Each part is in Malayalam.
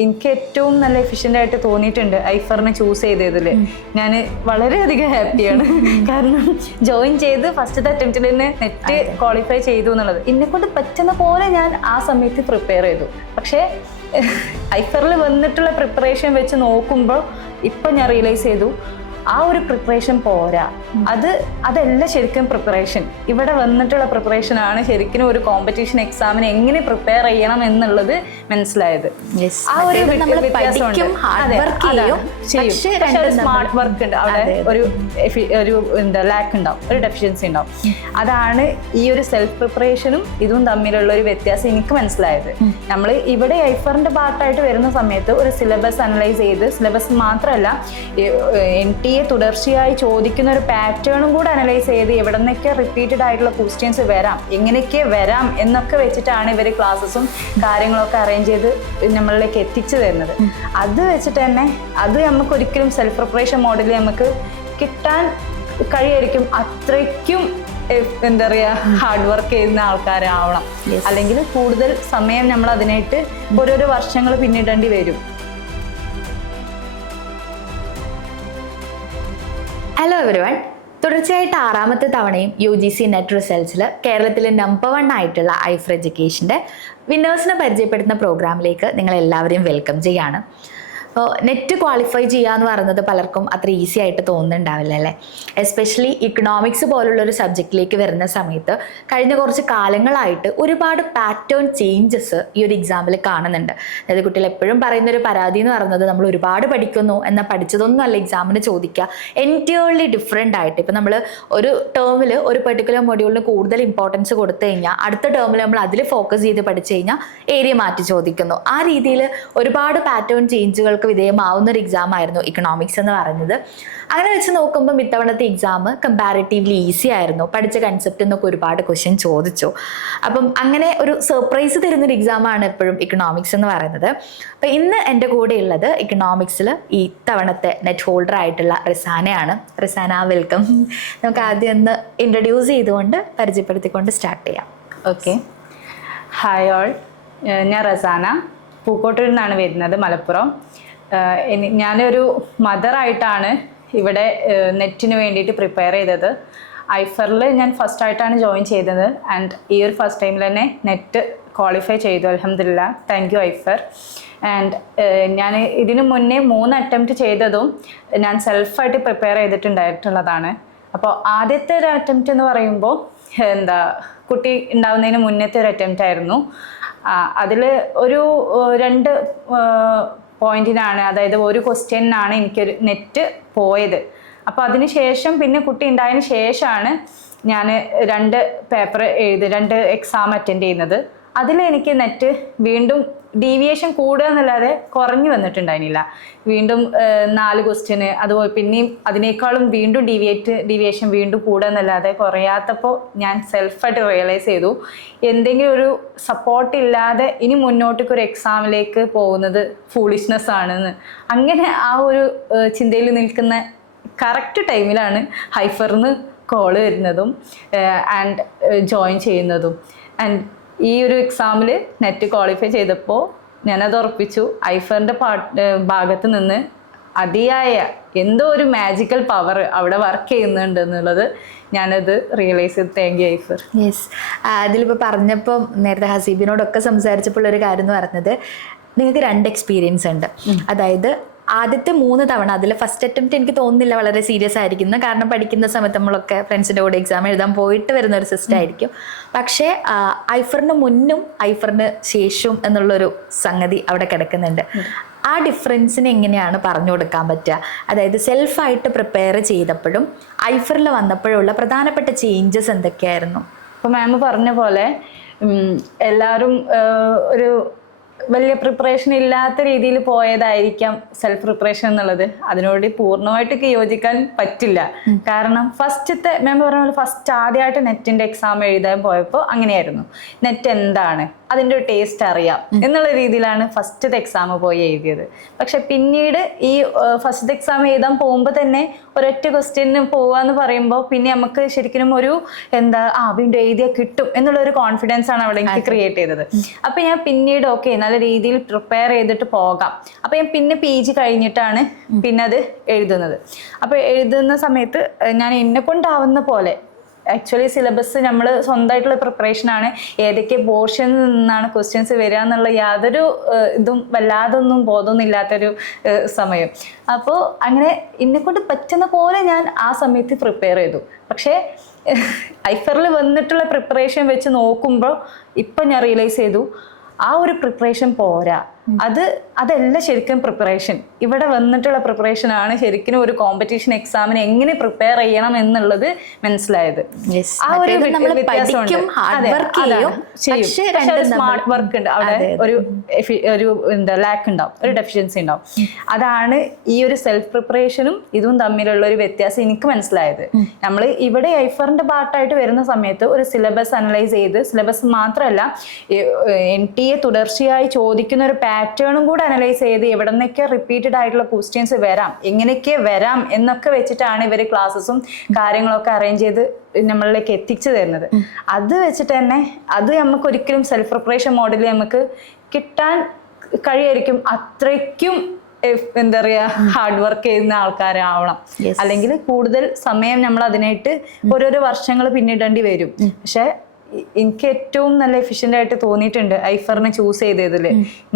എനിക്ക് ഏറ്റവും നല്ല എഫിഷ്യൻ്റ് ആയിട്ട് തോന്നിയിട്ടുണ്ട് ഐഫറിനെ ചൂസ് ചെയ്തതിൽ. ഞാൻ വളരെയധികം ഹാപ്പിയാണ്. കാരണം ജോയിൻ ചെയ്ത് ഫസ്റ്റത്തെ അറ്റംപ്റ്റിൽ തന്നെ നെറ്റ് ക്വാളിഫൈ ചെയ്തു എന്നുള്ളത് എന്നെക്കൊണ്ട് പറ്റുന്ന പോലെ ഞാൻ ആ സമയത്ത് പ്രിപ്പയർ ചെയ്തു. പക്ഷേ ഐഫറിൽ വന്നിട്ടുള്ള പ്രിപ്പറേഷൻ വെച്ച് നോക്കുമ്പോൾ ഇപ്പം ഞാൻ റിയലൈസ് ചെയ്തു ആ ഒരു പ്രിപ്പറേഷൻ പോരാ. അതല്ല ശരിക്കും പ്രിപ്പറേഷൻ. ഇവിടെ വന്നിട്ടുള്ള പ്രിപ്പറേഷൻ ആണ് ശരിക്കും ഒരു കോമ്പറ്റീഷൻ എക്സാമിന് എങ്ങനെ പ്രിപ്പയർ ചെയ്യണം എന്നുള്ളത് മനസ്സിലായത്. ആ ഒരു വ്യത്യാസമുണ്ട്. സ്മാർട്ട് വർക്ക് ഉണ്ട് അവിടെ, ഒരു എന്താ ലാക്ക് ഉണ്ടാവും, ഒരു ഡെഫിഷ്യൻസി ഉണ്ടാവും. അതാണ് ഈ ഒരു സെൽഫ് പ്രിപ്പറേഷനും ഇതും തമ്മിലുള്ള ഒരു വ്യത്യാസം എനിക്ക് മനസ്സിലായത്. നമ്മൾ ഇവിടെ ഐഫറിന്റെ പാർട്ടായിട്ട് വരുന്ന സമയത്ത് ഒരു സിലബസ് അനലൈസ് ചെയ്ത്, സിലബസ് മാത്രമല്ല NTA തുടർച്ചയായി ചോദിക്കുന്ന ഒരു പാറ്റേണും കൂടെ അനലൈസ് ചെയ്ത് എവിടെ നിന്നൊക്കെ റിപ്പീറ്റഡ് ആയിട്ടുള്ള ക്വസ്റ്റ്യൻസ് വരാം, എങ്ങനെയൊക്കെ വരാം എന്നൊക്കെ വെച്ചിട്ടാണ് ഇവർ ക്ലാസ്സസും കാര്യങ്ങളൊക്കെ അറേഞ്ച് ചെയ്ത് നമ്മളിലേക്ക് എത്തിച്ചു തരുന്നത്. അത് വെച്ചിട്ട് തന്നെ അത് നമുക്ക് ഒരിക്കലും സെൽഫ് പ്രിപ്പറേഷൻ മോഡലിൽ നമുക്ക് കിട്ടാൻ കഴിയായിരിക്കും. അത്രയ്ക്കും എന്താ പറയുക, ഹാർഡ് വർക്ക് ചെയ്യുന്ന ആൾക്കാരാവണം. അല്ലെങ്കിൽ കൂടുതൽ സമയം നമ്മൾ അതിനായിട്ട് ഓരോരോ വർഷങ്ങൾ പിന്നിടേണ്ടി വരും. ഹലോ എവരിവൺ, തുടർച്ചയായിട്ട് 6ാമത്തെ തവണയും UGC നെറ്റ് റിസൾട്ട്സിൽ കേരളത്തിലെ നമ്പർ 1 ആയിട്ടുള്ള ഐഫർ എഡ്യൂക്കേഷൻ്റെ വിന്നേഴ്സിനെ പരിചയപ്പെടുത്തുന്ന പ്രോഗ്രാമിലേക്ക് നിങ്ങളെല്ലാവരെയും വെൽക്കം ചെയ്യാണ്. അപ്പോൾ നെറ്റ് ക്വാളിഫൈ ചെയ്യുക എന്ന് പറയുന്നത് പലർക്കും അത്ര ഈസി ആയിട്ട് തോന്നുന്നുണ്ടാവില്ല അല്ലേ. എസ്പെഷ്യലി ഇക്കണോമിക്സ് പോലുള്ളൊരു സബ്ജക്റ്റിലേക്ക് വരുന്ന സമയത്ത് കഴിഞ്ഞ കുറച്ച് കാലങ്ങളായിട്ട് ഒരുപാട് പാറ്റേൺ ചേഞ്ചസ് ഈ ഒരു എക്സാമിൽ കാണുന്നുണ്ട്. അതായത് കുട്ടികൾ എപ്പോഴും പറയുന്നൊരു പരാതി എന്ന് പറയുന്നത് നമ്മൾ ഒരുപാട് പഠിക്കുന്നു എന്നാൽ പഠിച്ചതൊന്നും അല്ല എക്സാമിന് ചോദിക്കുക. എൻറ്റയർലി ഡിഫറെൻ്റ് ആയിട്ട് ഇപ്പം നമ്മൾ ഒരു ടേമിൽ ഒരു പെർട്ടിക്കുലർ മൊഡ്യൂളിന് കൂടുതൽ ഇമ്പോർട്ടൻസ് കൊടുത്തു കഴിഞ്ഞാൽ അടുത്ത ടേമിൽ നമ്മൾ അതിൽ ഫോക്കസ് ചെയ്ത് പഠിച്ചു കഴിഞ്ഞാൽ ഏരിയ മാറ്റി ചോദിക്കുന്നു. ആ രീതിയിൽ ഒരുപാട് പാറ്റേൺ ചേഞ്ചുകൾ വിധേയമാവുന്ന ഒരു എക്സാം ആയിരുന്നു ഇക്കണോമിക്സ് എന്ന് പറയുന്നത്. അങ്ങനെ വെച്ച് നോക്കുമ്പോൾ ഇത്തവണത്തെ എക്സാം കമ്പാരിറ്റീവ്ലി ഈസി ആയിരുന്നു. പഠിച്ച കൺസെപ്റ്റ് എന്നൊക്കെ ഒരുപാട് ക്വസ്റ്റ്യൻ ചോദിച്ചു. അപ്പം അങ്ങനെ ഒരു സർപ്രൈസ് തരുന്നൊരു എക്സാമാണ് എപ്പോഴും ഇക്കണോമിക്സ് എന്ന് പറയുന്നത്. അപ്പം ഇന്ന് എൻ്റെ കൂടെ ഉള്ളത് ഇക്കണോമിക്സിൽ ഈ തവണത്തെ നെറ്റ് ഹോൾഡർ ആയിട്ടുള്ള റിസാനയാണ്. റിസാന, വെൽക്കം. നമുക്ക് ആദ്യം ഒന്ന് ഇൻട്രൊഡ്യൂസ് ചെയ്തുകൊണ്ട് പരിചയപ്പെടുത്തിക്കൊണ്ട് സ്റ്റാർട്ട് ചെയ്യാം. ഓക്കെ, ഹായ് ഓൾ, ഞാൻ റസാന, പൂക്കോട്ടൂരിൽ നിന്നാണ് വരുന്നത്, മലപ്പുറം. ഞാനൊരു മദറായിട്ടാണ് ഇവിടെ നെറ്റിന് വേണ്ടിയിട്ട് പ്രിപ്പയർ ചെയ്തത്. ഐഫറിൽ ഞാൻ ഫസ്റ്റായിട്ടാണ് ജോയിൻ ചെയ്തത്. ആൻഡ് ഈ ഒരു ഫസ്റ്റ് ടൈമിൽ തന്നെ നെറ്റ് ക്വാളിഫൈ ചെയ്തു, അൽഹംദുലില്ലാ. Thank you ഐഫർ. ആൻഡ് ഞാൻ ഇതിനു മുന്നേ 3 അറ്റംപ്റ്റ് ചെയ്തതും ഞാൻ സെൽഫായിട്ട് പ്രിപ്പയർ ചെയ്തിട്ടുണ്ടായിട്ടുള്ളതാണ്. അപ്പോൾ ആദ്യത്തെ ഒരു അറ്റംപ്റ്റ് എന്ന് പറയുമ്പോൾ കുട്ടി ഉണ്ടാവുന്നതിന് മുന്നത്തെ ഒരു അറ്റംപ്റ്റ് ആയിരുന്നു. അതിൽ ഒരു 2 പോയിന്റിനാണ്, അതായത് ഒരു ക്വസ്റ്റ്യനാണ് എനിക്കൊരു നെറ്റ് പോയത്. അപ്പോൾ അതിന് ശേഷം പിന്നെ കുട്ടി ഉണ്ടായതിന് ശേഷമാണ് ഞാൻ 2 പേപ്പർ 2 എക്സാം അറ്റൻഡ് ചെയ്യുന്നത്. അതിൽ എനിക്ക് നെറ്റ് വീണ്ടും ഡീവിയേഷൻ കൂടുക എന്നല്ലാതെ കുറഞ്ഞു വന്നിട്ടുണ്ടായിരുന്നില്ല. വീണ്ടും 4 ക്വസ്റ്റ്യന്, അതുപോലെ പിന്നെയും അതിനേക്കാളും വീണ്ടും ഡീവിയേഷൻ വീണ്ടും കൂടുക എന്നല്ലാതെ കുറയാത്തപ്പോൾ ഞാൻ സെൽഫായിട്ട് റിയലൈസ് ചെയ്തു എന്തെങ്കിലും ഒരു സപ്പോർട്ട് ഇല്ലാതെ ഇനി മുന്നോട്ടേക്ക് ഒരു എക്സാമിലേക്ക് പോകുന്നത് ഫൂളിഷ്നെസ് ആണെന്ന്. അങ്ങനെ ആ ഒരു ചിന്തയിൽ നിൽക്കുന്ന കറക്റ്റ് ടൈമിലാണ് ഹൈഫറിന്ന് കോള് വരുന്നതും ആൻഡ് ജോയിൻ ചെയ്യുന്നതും. ആൻഡ് ഈ ഒരു എക്സാമിൽ നെറ്റ് ക്വാളിഫൈ ചെയ്തപ്പോൾ ഞാനത് ഉറപ്പിച്ചു, ഐഫറിൻ്റെ ഭാഗത്ത് നിന്ന് അതിയായ എന്തോ ഒരു മാജിക്കൽ പവർ അവിടെ വർക്ക് ചെയ്യുന്നുണ്ട് എന്നുള്ളത് ഞാനത് റിയലൈസ് ചെയ്ത്. Thank you ഐഫർ. യെസ്, അതിലിപ്പോൾ പറഞ്ഞപ്പോൾ നേരത്തെ ഹസീബിനോടൊക്കെ സംസാരിച്ചപ്പോൾ ഒരു കാര്യം എന്ന് പറഞ്ഞത്, നിങ്ങൾക്ക് 2 എക്സ്പീരിയൻസ് ഉണ്ട്. അതായത് ആദ്യത്തെ 3 തവണ അതിൽ ഫസ്റ്റ് അറ്റംപ്റ്റ് എനിക്ക് തോന്നുന്നില്ല വളരെ സീരിയസ് ആയിരിക്കുന്നു. കാരണം പഠിക്കുന്ന സമയത്ത് നമ്മളൊക്കെ ഫ്രണ്ട്സിൻ്റെ കൂടെ എക്സാം എഴുതാൻ പോയിട്ട് വരുന്ന ഒരു സിസ്റ്റം ആയിരിക്കും. പക്ഷേ ഐഫറിന് മുന്നും ഐഫറിന് ശേഷവും എന്നുള്ളൊരു സംഗതി അവിടെ കിടക്കുന്നുണ്ട്. ആ ഡിഫറൻസിന് എങ്ങനെയാണ് പറഞ്ഞു കൊടുക്കാൻ പറ്റുക? അതായത് സെൽഫായിട്ട് പ്രിപ്പയർ ചെയ്തപ്പോഴും ഐഫറിൽ വന്നപ്പോഴുള്ള പ്രധാനപ്പെട്ട ചേഞ്ചസ് എന്തൊക്കെയായിരുന്നു? അപ്പോൾ മാം പറഞ്ഞ പോലെ എല്ലാവരും ഒരു വലിയ പ്രിപ്പറേഷൻ ഇല്ലാത്ത രീതിയിൽ പോയതായിരിക്കാം സെൽഫ് പ്രിപ്പറേഷൻ എന്നുള്ളത്. അതിനോട് പൂർണ്ണമായിട്ടൊക്കെ യോജിക്കാൻ പറ്റില്ല. കാരണം ഫസ്റ്റത്തെ മാം പറഞ്ഞ പോലെ ഫസ്റ്റ് ആദ്യമായിട്ട് നെറ്റിൻ്റെ എക്സാം എഴുതാൻ പോയപ്പോൾ അങ്ങനെയായിരുന്നു. നെറ്റ് എന്താണ്, അതിൻ്റെ ഒരു ടേസ്റ്റ് അറിയാം എന്നുള്ള രീതിയിലാണ് ഫസ്റ്റത്തെ എക്സാം പോയി എഴുതിയത്. പക്ഷെ പിന്നീട് ഈ ഫസ്റ്റത്തെ എക്സാം എഴുതാൻ പോകുമ്പോൾ തന്നെ ഒരൊറ്റ ക്വസ്റ്റ്യന് പോവാന്ന് പറയുമ്പോൾ പിന്നെ നമുക്ക് ശരിക്കും ഒരു വീണ്ടും എഴുതിയാൽ കിട്ടും എന്നുള്ളൊരു കോൺഫിഡൻസ് ആണ് അവിടെ എനിക്ക് ക്രിയേറ്റ് ചെയ്തത്. അപ്പൊ ഞാൻ പിന്നീട് നല്ല രീതിയിൽ പ്രിപ്പയർ ചെയ്തിട്ട് പോകാം. അപ്പൊ ഞാൻ പിന്നെ PG കഴിഞ്ഞിട്ടാണ് പിന്നെ അത് എഴുതുന്നത്. അപ്പൊ എഴുതുന്ന സമയത്ത് ഞാൻ എന്നെ കൊണ്ടാവുന്ന പോലെ ആക്ച്വലി സിലബസ് നമ്മൾ സ്വന്തമായിട്ടുള്ള പ്രിപ്പറേഷനാണ്. ഏതൊക്കെ പോർഷനിൽ നിന്നാണ് ക്വസ്റ്റ്യൻസ് വരിക എന്നുള്ള യാതൊരു ഇതും വല്ലാതൊന്നും ബോധമൊന്നും ഇല്ലാത്തൊരു സമയം. അപ്പോൾ അങ്ങനെ എന്നെക്കൊണ്ട് പറ്റുന്ന പോലെ ഞാൻ ആ സമയത്ത് പ്രിപ്പയർ ചെയ്തു. പക്ഷേ ഐഫറിൽ വന്നിട്ടുള്ള പ്രിപ്പറേഷൻ വെച്ച് നോക്കുമ്പോൾ ഇപ്പം ഞാൻ റിയലൈസ് ചെയ്തു ആ ഒരു പ്രിപ്പറേഷൻ പോരാ. അതല്ല ശരിക്കും പ്രിപ്പറേഷൻ. ഇവിടെ വന്നിട്ടുള്ള പ്രിപ്പറേഷൻ ആണ് ശരിക്കും ഒരു കോമ്പറ്റീഷൻ എക്സാമിന് എങ്ങനെ പ്രിപ്പയർ ചെയ്യണം എന്നുള്ളത് മനസ്സിലായത്. ആ ഒരു സ്മാർട്ട് വർക്ക് ഉണ്ട് അവിടെ, ഒരു ലാക്ക് ഉണ്ടാവും, ഒരു ഡെഫിഷ്യൻസി ഉണ്ടാവും. അതാണ് ഈ ഒരു സെൽഫ് പ്രിപ്പറേഷനും ഇതും തമ്മിലുള്ള ഒരു വ്യത്യാസം എനിക്ക് മനസ്സിലായത്. നമ്മൾ ഇവിടെ ഐഫറിന്റെ പാർട്ടായിട്ട് വരുന്ന സമയത്ത് ഒരു സിലബസ് അനലൈസ് ചെയ്ത്, സിലബസ് മാത്രമല്ല NTA തുടർച്ചയായി ചോദിക്കുന്ന ഒരു പാറ്റേണും കൂടെ അനലൈസ് ചെയ്ത് എവിടെ നിന്നൊക്കെ റിപ്പീറ്റഡ് ആയിട്ടുള്ള ക്വസ്റ്റ്യൻസ് വരാം, എങ്ങനെയൊക്കെ വരാം എന്നൊക്കെ വെച്ചിട്ടാണ് ഇവർ ക്ലാസ്സസും കാര്യങ്ങളൊക്കെ അറേഞ്ച് ചെയ്ത് നമ്മളിലേക്ക് എത്തിച്ചു തരുന്നത്. അത് വെച്ചിട്ട് തന്നെ അത് നമുക്ക് ഒരിക്കലും സെൽഫ് പ്രിപ്പറേഷൻ മോഡലിൽ നമുക്ക് കിട്ടാൻ കഴിയായിരിക്കും. അത്രയ്ക്കും ഹാർഡ് വർക്ക് ചെയ്യുന്ന ആൾക്കാരാവണം. അല്ലെങ്കിൽ കൂടുതൽ സമയം നമ്മൾ അതിനായിട്ട് ഓരോരോ വർഷങ്ങൾ പിന്നിടേണ്ടി വരും. പക്ഷെ എനിക്ക് ഏറ്റവും നല്ല എഫിഷ്യന്റ് ആയിട്ട് തോന്നിയിട്ടുണ്ട് ഐഫറിനെ ചൂസ് ചെയ്തതിൽ.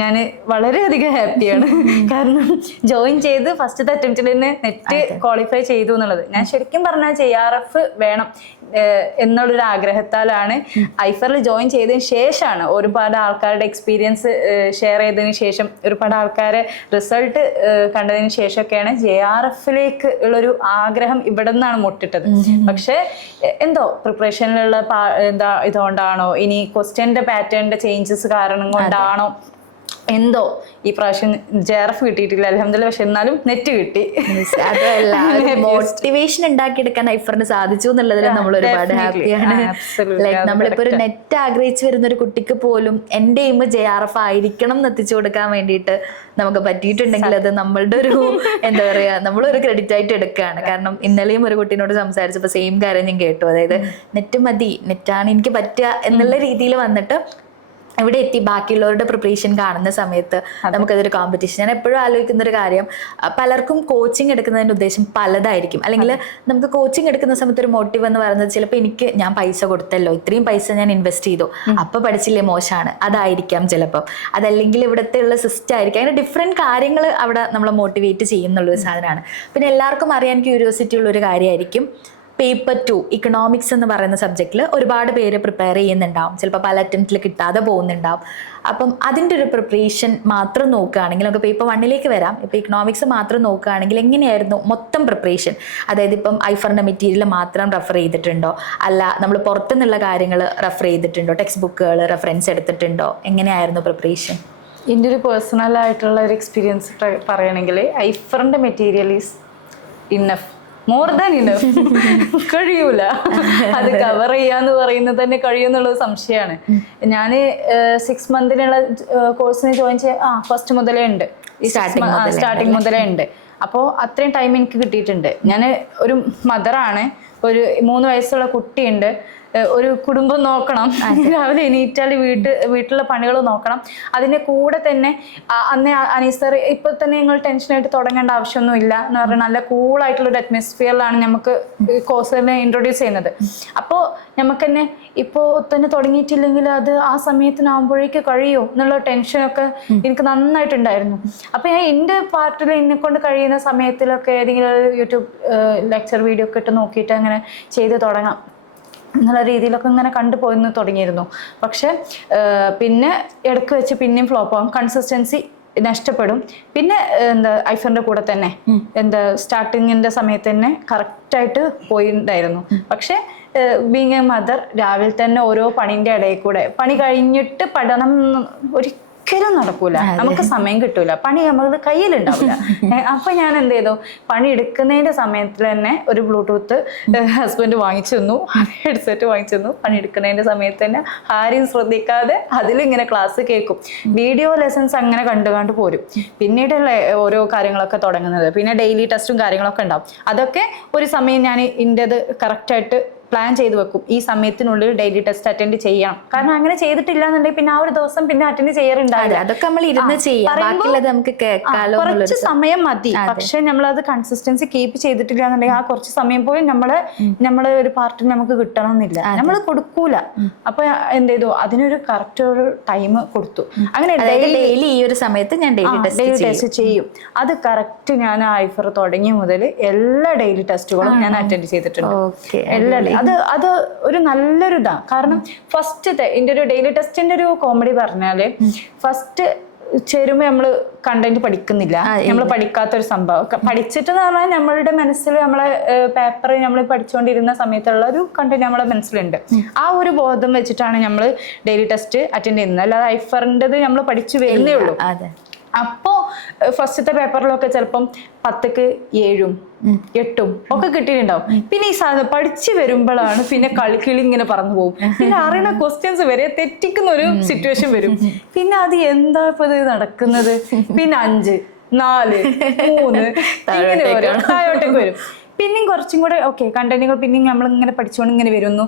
ഞാൻ വളരെയധികം ഹാപ്പിയാണ്. കാരണം ജോയിൻ ചെയ്ത് ഫസ്റ്റത്തെ അറ്റംപ്റ്റിൽ തന്നെ നെറ്റ് ക്വാളിഫൈ ചെയ്തു എന്നുള്ളത്. ഞാൻ ശരിക്കും പറഞ്ഞാൽ JRF വേണം എന്നുള്ളൊരു ആഗ്രഹത്താലാണ് ഐഫറിൽ ജോയിൻ ചെയ്തതിന് ശേഷമാണ് ഒരുപാട് ആൾക്കാരുടെ എക്സ്പീരിയൻസ് ഷെയർ ചെയ്തതിന് ശേഷം, ഒരുപാട് ആൾക്കാരെ റിസൾട്ട് കണ്ടതിന് ശേഷമൊക്കെയാണ് JRFിലേക്ക് ഉള്ളൊരു ആഗ്രഹം ഇവിടെ നിന്നാണ് മുട്ടിട്ടത്. പക്ഷെ എന്തോ പ്രിപ്പറേഷനിലുള്ള ഇതുകൊണ്ടാണോ, ഇനി ക്വസ്റ്റ്യന്റെ പാറ്റേണിന്റെ ചേഞ്ചസ് കാരണം കൊണ്ടാണോ എന്തോ ഈ പ്രാവശ്യം JRF കിട്ടിയിട്ടില്ല അൽഹംദുലില്ലാ. പക്ഷെ എന്നാലും നെറ്റ് കിട്ടി. മോട്ടിവേഷൻ ഉണ്ടാക്കിയെടുക്കാൻ ഐഫറിന് സാധിച്ചു എന്നുള്ളതിൽ നമ്മൾ ഒരുപാട് ഹാപ്പിയാണ്. നമ്മളിപ്പോ ഒരു നെറ്റ് ആഗ്രഹിച്ചു വരുന്ന ഒരു കുട്ടിക്ക് പോലും എന്റെ എയിം JRF ആയിരിക്കണം എന്ന് എത്തിച്ചു കൊടുക്കാൻ വേണ്ടിയിട്ട് നമുക്ക് പറ്റിയിട്ടുണ്ടെങ്കിൽ അത് നമ്മളുടെ ഒരു നമ്മളൊരു ക്രെഡിറ്റ് ആയിട്ട് എടുക്കുകയാണ്. കാരണം ഇന്നലെയും ഒരു കുട്ടീനോട് സംസാരിച്ചപ്പോൾ സെയിം കാര്യം ഞാൻ കേട്ടു. അതായത് നെറ്റ് മതി, നെറ്റാണ് എനിക്ക് പറ്റുക എന്നുള്ള രീതിയിൽ വന്നിട്ട് ഇവിടെ എത്തി ബാക്കിയുള്ളവരുടെ പ്രിപ്പറേഷൻ കാണുന്ന സമയത്ത് നമുക്കതൊരു കോമ്പറ്റീഷൻ. ഞാൻ എപ്പോഴും ആലോചിക്കുന്ന ഒരു കാര്യം, പലർക്കും കോച്ചിങ് എടുക്കുന്നതിൻ്റെ ഉദ്ദേശം പലതായിരിക്കും. അല്ലെങ്കിൽ നമുക്ക് കോച്ചിങ് എടുക്കുന്ന സമയത്ത് ഒരു മോട്ടീവ് എന്ന് പറയുന്നത് ചിലപ്പോൾ ഞാൻ പൈസ കൊടുത്തല്ലോ, ഇത്രയും പൈസ ഞാൻ ഇൻവെസ്റ്റ് ചെയ്തു, അപ്പോൾ പഠിച്ചില്ലേ മോശമാണ്, അതായിരിക്കാം ചിലപ്പം. അതല്ലെങ്കിൽ ഇവിടുത്തെ ഉള്ള സിസ്റ്റം ആയിരിക്കും. അങ്ങനെ ഡിഫറെൻറ്റ് കാര്യങ്ങൾ അവിടെ നമ്മളെ മോട്ടിവേറ്റ് ചെയ്യുന്നുള്ളൊരു സാധനമാണ്. പിന്നെ എല്ലാവർക്കും അറിയാൻ ക്യൂരിയോസിറ്റി ഉള്ളൊരു കാര്യമായിരിക്കും പേപ്പർ 2 ഇക്കണോമിക്സ് എന്ന് പറയുന്ന സബ്ജക്റ്റിൽ ഒരുപാട് പേര് പ്രിപ്പയർ ചെയ്യുന്നുണ്ടാവും. ചിലപ്പോൾ പല അറ്റംപ്റ്റിൽ കിട്ടാതെ പോകുന്നുണ്ടാവും. അപ്പം അതിൻ്റെ ഒരു പ്രിപ്പറേഷൻ മാത്രം നോക്കുകയാണെങ്കിൽ നമുക്ക് പേപ്പർ 1ലേക്ക് വരാം. ഇപ്പോൾ ഇക്കണോമിക്സ് മാത്രം നോക്കുകയാണെങ്കിൽ എങ്ങനെയായിരുന്നു മൊത്തം പ്രിപ്പറേഷൻ? അതായത് ഇപ്പം ഐഫറിൻ്റെ മെറ്റീരിയൽ മാത്രം റെഫർ ചെയ്തിട്ടുണ്ടോ, അല്ല നമ്മൾ പുറത്തുനിന്നുള്ള കാര്യങ്ങൾ റെഫർ ചെയ്തിട്ടുണ്ടോ, ടെക്സ്റ്റ് ബുക്കുകൾ റെഫറൻസ് എടുത്തിട്ടുണ്ടോ, എങ്ങനെയായിരുന്നു പ്രിപ്പറേഷൻ? എൻ്റെ ഒരു പേഴ്സണൽ ആയിട്ടുള്ള ഒരു എക്സ്പീരിയൻസ് പറയുകയാണെങ്കിൽ ഐഫറിൻ്റെ material is enough, more than enough. കഴിയൂല അത് കവർ ചെയ്യാന്ന് പറയുന്നത് തന്നെ കഴിയുമെന്നുള്ളത് സംശയമാണ്. ഞാൻ 6 മന്തിനുള്ള കോഴ്സിന് ജോയിൻ ചെയ്യാൻ ഫസ്റ്റ് മുതലേ ഉണ്ട്, സ്റ്റാർട്ടിങ് മുതലേ ഉണ്ട്. അപ്പോൾ അത്രയും ടൈം എനിക്ക് കിട്ടിയിട്ടുണ്ട്. ഞാൻ ഒരു മദറാണ്, ഒരു 3 വയസ്സുള്ള കുട്ടിയുണ്ട്, ഒരു കുടുംബം നോക്കണം, രാവിലെ എണീറ്റാൽ വീട്ടിലുള്ള പണികൾ നോക്കണം. അതിൻ്റെ കൂടെ തന്നെ അന്നേ അനീസർ ഇപ്പോൾ തന്നെ നിങ്ങൾ ടെൻഷനായിട്ട് തുടങ്ങേണ്ട ആവശ്യമൊന്നുമില്ല എന്ന് പറഞ്ഞാൽ നല്ല കൂളായിട്ടുള്ളൊരു അറ്റ്മോസ്ഫിയറിലാണ് നമുക്ക് കോഴ്സിനെ ഇൻട്രൊഡ്യൂസ് ചെയ്യുന്നത്. അപ്പോൾ നമുക്ക് തന്നെ ഇപ്പോൾ തന്നെ തുടങ്ങിയിട്ടില്ലെങ്കിൽ അത് ആ സമയത്തിനാകുമ്പോഴേക്ക് കഴിയുമോ എന്നുള്ള ടെൻഷനൊക്കെ എനിക്ക് നന്നായിട്ടുണ്ടായിരുന്നു. അപ്പോൾ ഞാൻ എൻ്റെ പാർട്ടിൽ എന്നെ കൊണ്ട് കഴിയുന്ന സമയത്തിലൊക്കെ ഏതെങ്കിലും യൂട്യൂബ് ലെക്ചർ വീഡിയോ ഒക്കെ ഇട്ട് നോക്കിയിട്ട് അങ്ങനെ ചെയ്ത് തുടങ്ങാം എന്നുള്ള രീതിയിലൊക്കെ ഇങ്ങനെ കണ്ടുപോയിന്ന് തുടങ്ങിയിരുന്നു. പക്ഷെ പിന്നെ ഇടയ്ക്ക് വെച്ച് പിന്നെയും ഫ്ലോപ്പ് ആകും, കൺസിസ്റ്റൻസി നഷ്ടപ്പെടും. പിന്നെ ഐഫറിന്റെ കൂടെ തന്നെ സ്റ്റാർട്ടിങ്ങിന്റെ സമയത്ത് തന്നെ കറക്റ്റായിട്ട് പോയിട്ടുണ്ടായിരുന്നു. പക്ഷെ ബീങ് എ മദർ രാവിലെ തന്നെ ഓരോ പണിൻ്റെ ഇടയിൽ കൂടെ പണി കഴിഞ്ഞിട്ട് പഠനം ഒരിക്കലും നടക്കൂല, നമുക്ക് സമയം കിട്ടൂല, പണി നമ്മളത് കയ്യിലുണ്ടാവില്ല. അപ്പൊ ഞാൻ എന്ത് ചെയ്തു, പണി എടുക്കുന്നതിന്റെ സമയത്തിൽ തന്നെ ഒരു ബ്ലൂടൂത്ത് ഹസ്ബൻഡ് വാങ്ങിച്ചു തന്നു, ഹെഡ്സെറ്റ് വാങ്ങിച്ചു തന്നു. പണി എടുക്കുന്നതിന്റെ സമയത്ത് തന്നെ ആരെയും ശ്രദ്ധിക്കാതെ അതിലിങ്ങനെ ക്ലാസ് കേൾക്കും. വീഡിയോ ലെസൺസ് അങ്ങനെ കണ്ടു പോരും. പിന്നീടുള്ള ഓരോ കാര്യങ്ങളൊക്കെ തുടങ്ങുന്നത്, പിന്നെ ഡെയിലി ടെസ്റ്റും കാര്യങ്ങളൊക്കെ ഉണ്ടാവും. അതൊക്കെ ഒരു സമയം ഞാൻ ഇന്റേത് കറക്റ്റായിട്ട് പ്ലാൻ ചെയ്ത് വെക്കും. ഈ സമയത്തിനുള്ളിൽ ഡെയിലി ടെസ്റ്റ് അറ്റൻഡ് ചെയ്യണം. കാരണം അങ്ങനെ ചെയ്തിട്ടില്ല എന്നുണ്ടെങ്കിൽ പിന്നെ ആ ഒരു ദിവസം പിന്നെ അറ്റൻഡ് ചെയ്യാറുണ്ടാവില്ല. അതൊക്കെ നമ്മൾ ഇരുന്ന് ചെയ്യാം, നമുക്ക് കേൾക്കാലോ. കുറച്ച് സമയം മതി, പക്ഷെ നമ്മളത് കൺസിസ്റ്റൻസി കീപ്പ് ചെയ്തിട്ടില്ല എന്നുണ്ടെങ്കിൽ ആ കുറച്ച് സമയം പോലും നമ്മളെ ഒരു പാർട്ടിന് നമുക്ക് കിട്ടണം എന്നില്ല, നമ്മൾ കൊടുക്കൂല. അപ്പൊ എന്ത് ചെയ്തു, അതിനൊരു കറക്റ്റ് ഒരു ടൈം കൊടുത്തു. അങ്ങനെ ഡെയിലി ഈ ഒരു സമയത്ത് ഞാൻ ഡെയിലി ടെസ്റ്റ് ചെയ്യും. അത് കറക്റ്റ് ഞാൻ ഐഫർ തുടങ്ങിയ മുതൽ എല്ലാ ഡെയിലി ടെസ്റ്റുകളും ഞാൻ അറ്റൻഡ് ചെയ്തിട്ടുണ്ട്. എല്ലാ അത് ഒരു നല്ലൊരു ഇതാ. കാരണം ഫസ്റ്റത്തെ എൻ്റെ ഒരു ഡെയിലി ടെസ്റ്റിന്റെ ഒരു കോമഡി പറഞ്ഞാല്, ഫസ്റ്റ് ചേരുമ്പോ നമ്മള് കണ്ടന്റ് പഠിക്കുന്നില്ല, നമ്മൾ പഠിക്കാത്തൊരു സംഭവം. പഠിച്ചിട്ടെന്ന് പറഞ്ഞാൽ നമ്മളുടെ മനസ്സിൽ നമ്മളെ പേപ്പർ നമ്മൾ പഠിച്ചുകൊണ്ടിരുന്ന സമയത്തുള്ള ഒരു കണ്ടന്റ് നമ്മളെ മനസ്സിലുണ്ട്. ആ ഒരു ബോധം വെച്ചിട്ടാണ് നമ്മൾ ഡെയിലി ടെസ്റ്റ് അറ്റൻഡ് ചെയ്യുന്നത്. അല്ലാതെ ഐഫറിൻ്റെത് നമ്മൾ പഠിച്ചു വരുന്നേ ഉള്ളൂ. അപ്പോ ഫസ്റ്റത്തെ പേപ്പറിലൊക്കെ ചിലപ്പം 10ക്ക് 7ഉം 8ഉം ഒക്കെ കിട്ടിയിട്ടുണ്ടാവും. പിന്നെ ഈ സാധനം പഠിച്ചു വരുമ്പോഴാണ് പിന്നെ കിളി ഇങ്ങനെ പറന്നു പോകും. പിന്നെ അറിയുന്ന ക്വസ്റ്റ്യൻസ് വരെ തെറ്റിക്കുന്ന ഒരു സിറ്റുവേഷൻ വരും. പിന്നെ അത് എന്താ ഇപ്പൊ ഇത് നടക്കുന്നത്, പിന്നെ 5, 4, 3 ഇങ്ങനെ വരും, താഴോട്ടേക്ക് വരും. പിന്നെയും കുറച്ചും കൂടെ ഓക്കെ കണ്ടന്റുകൾ പിന്നെയും നമ്മൾ ഇങ്ങനെ പഠിച്ചുകൊണ്ട് ഇങ്ങനെ വരുന്നു,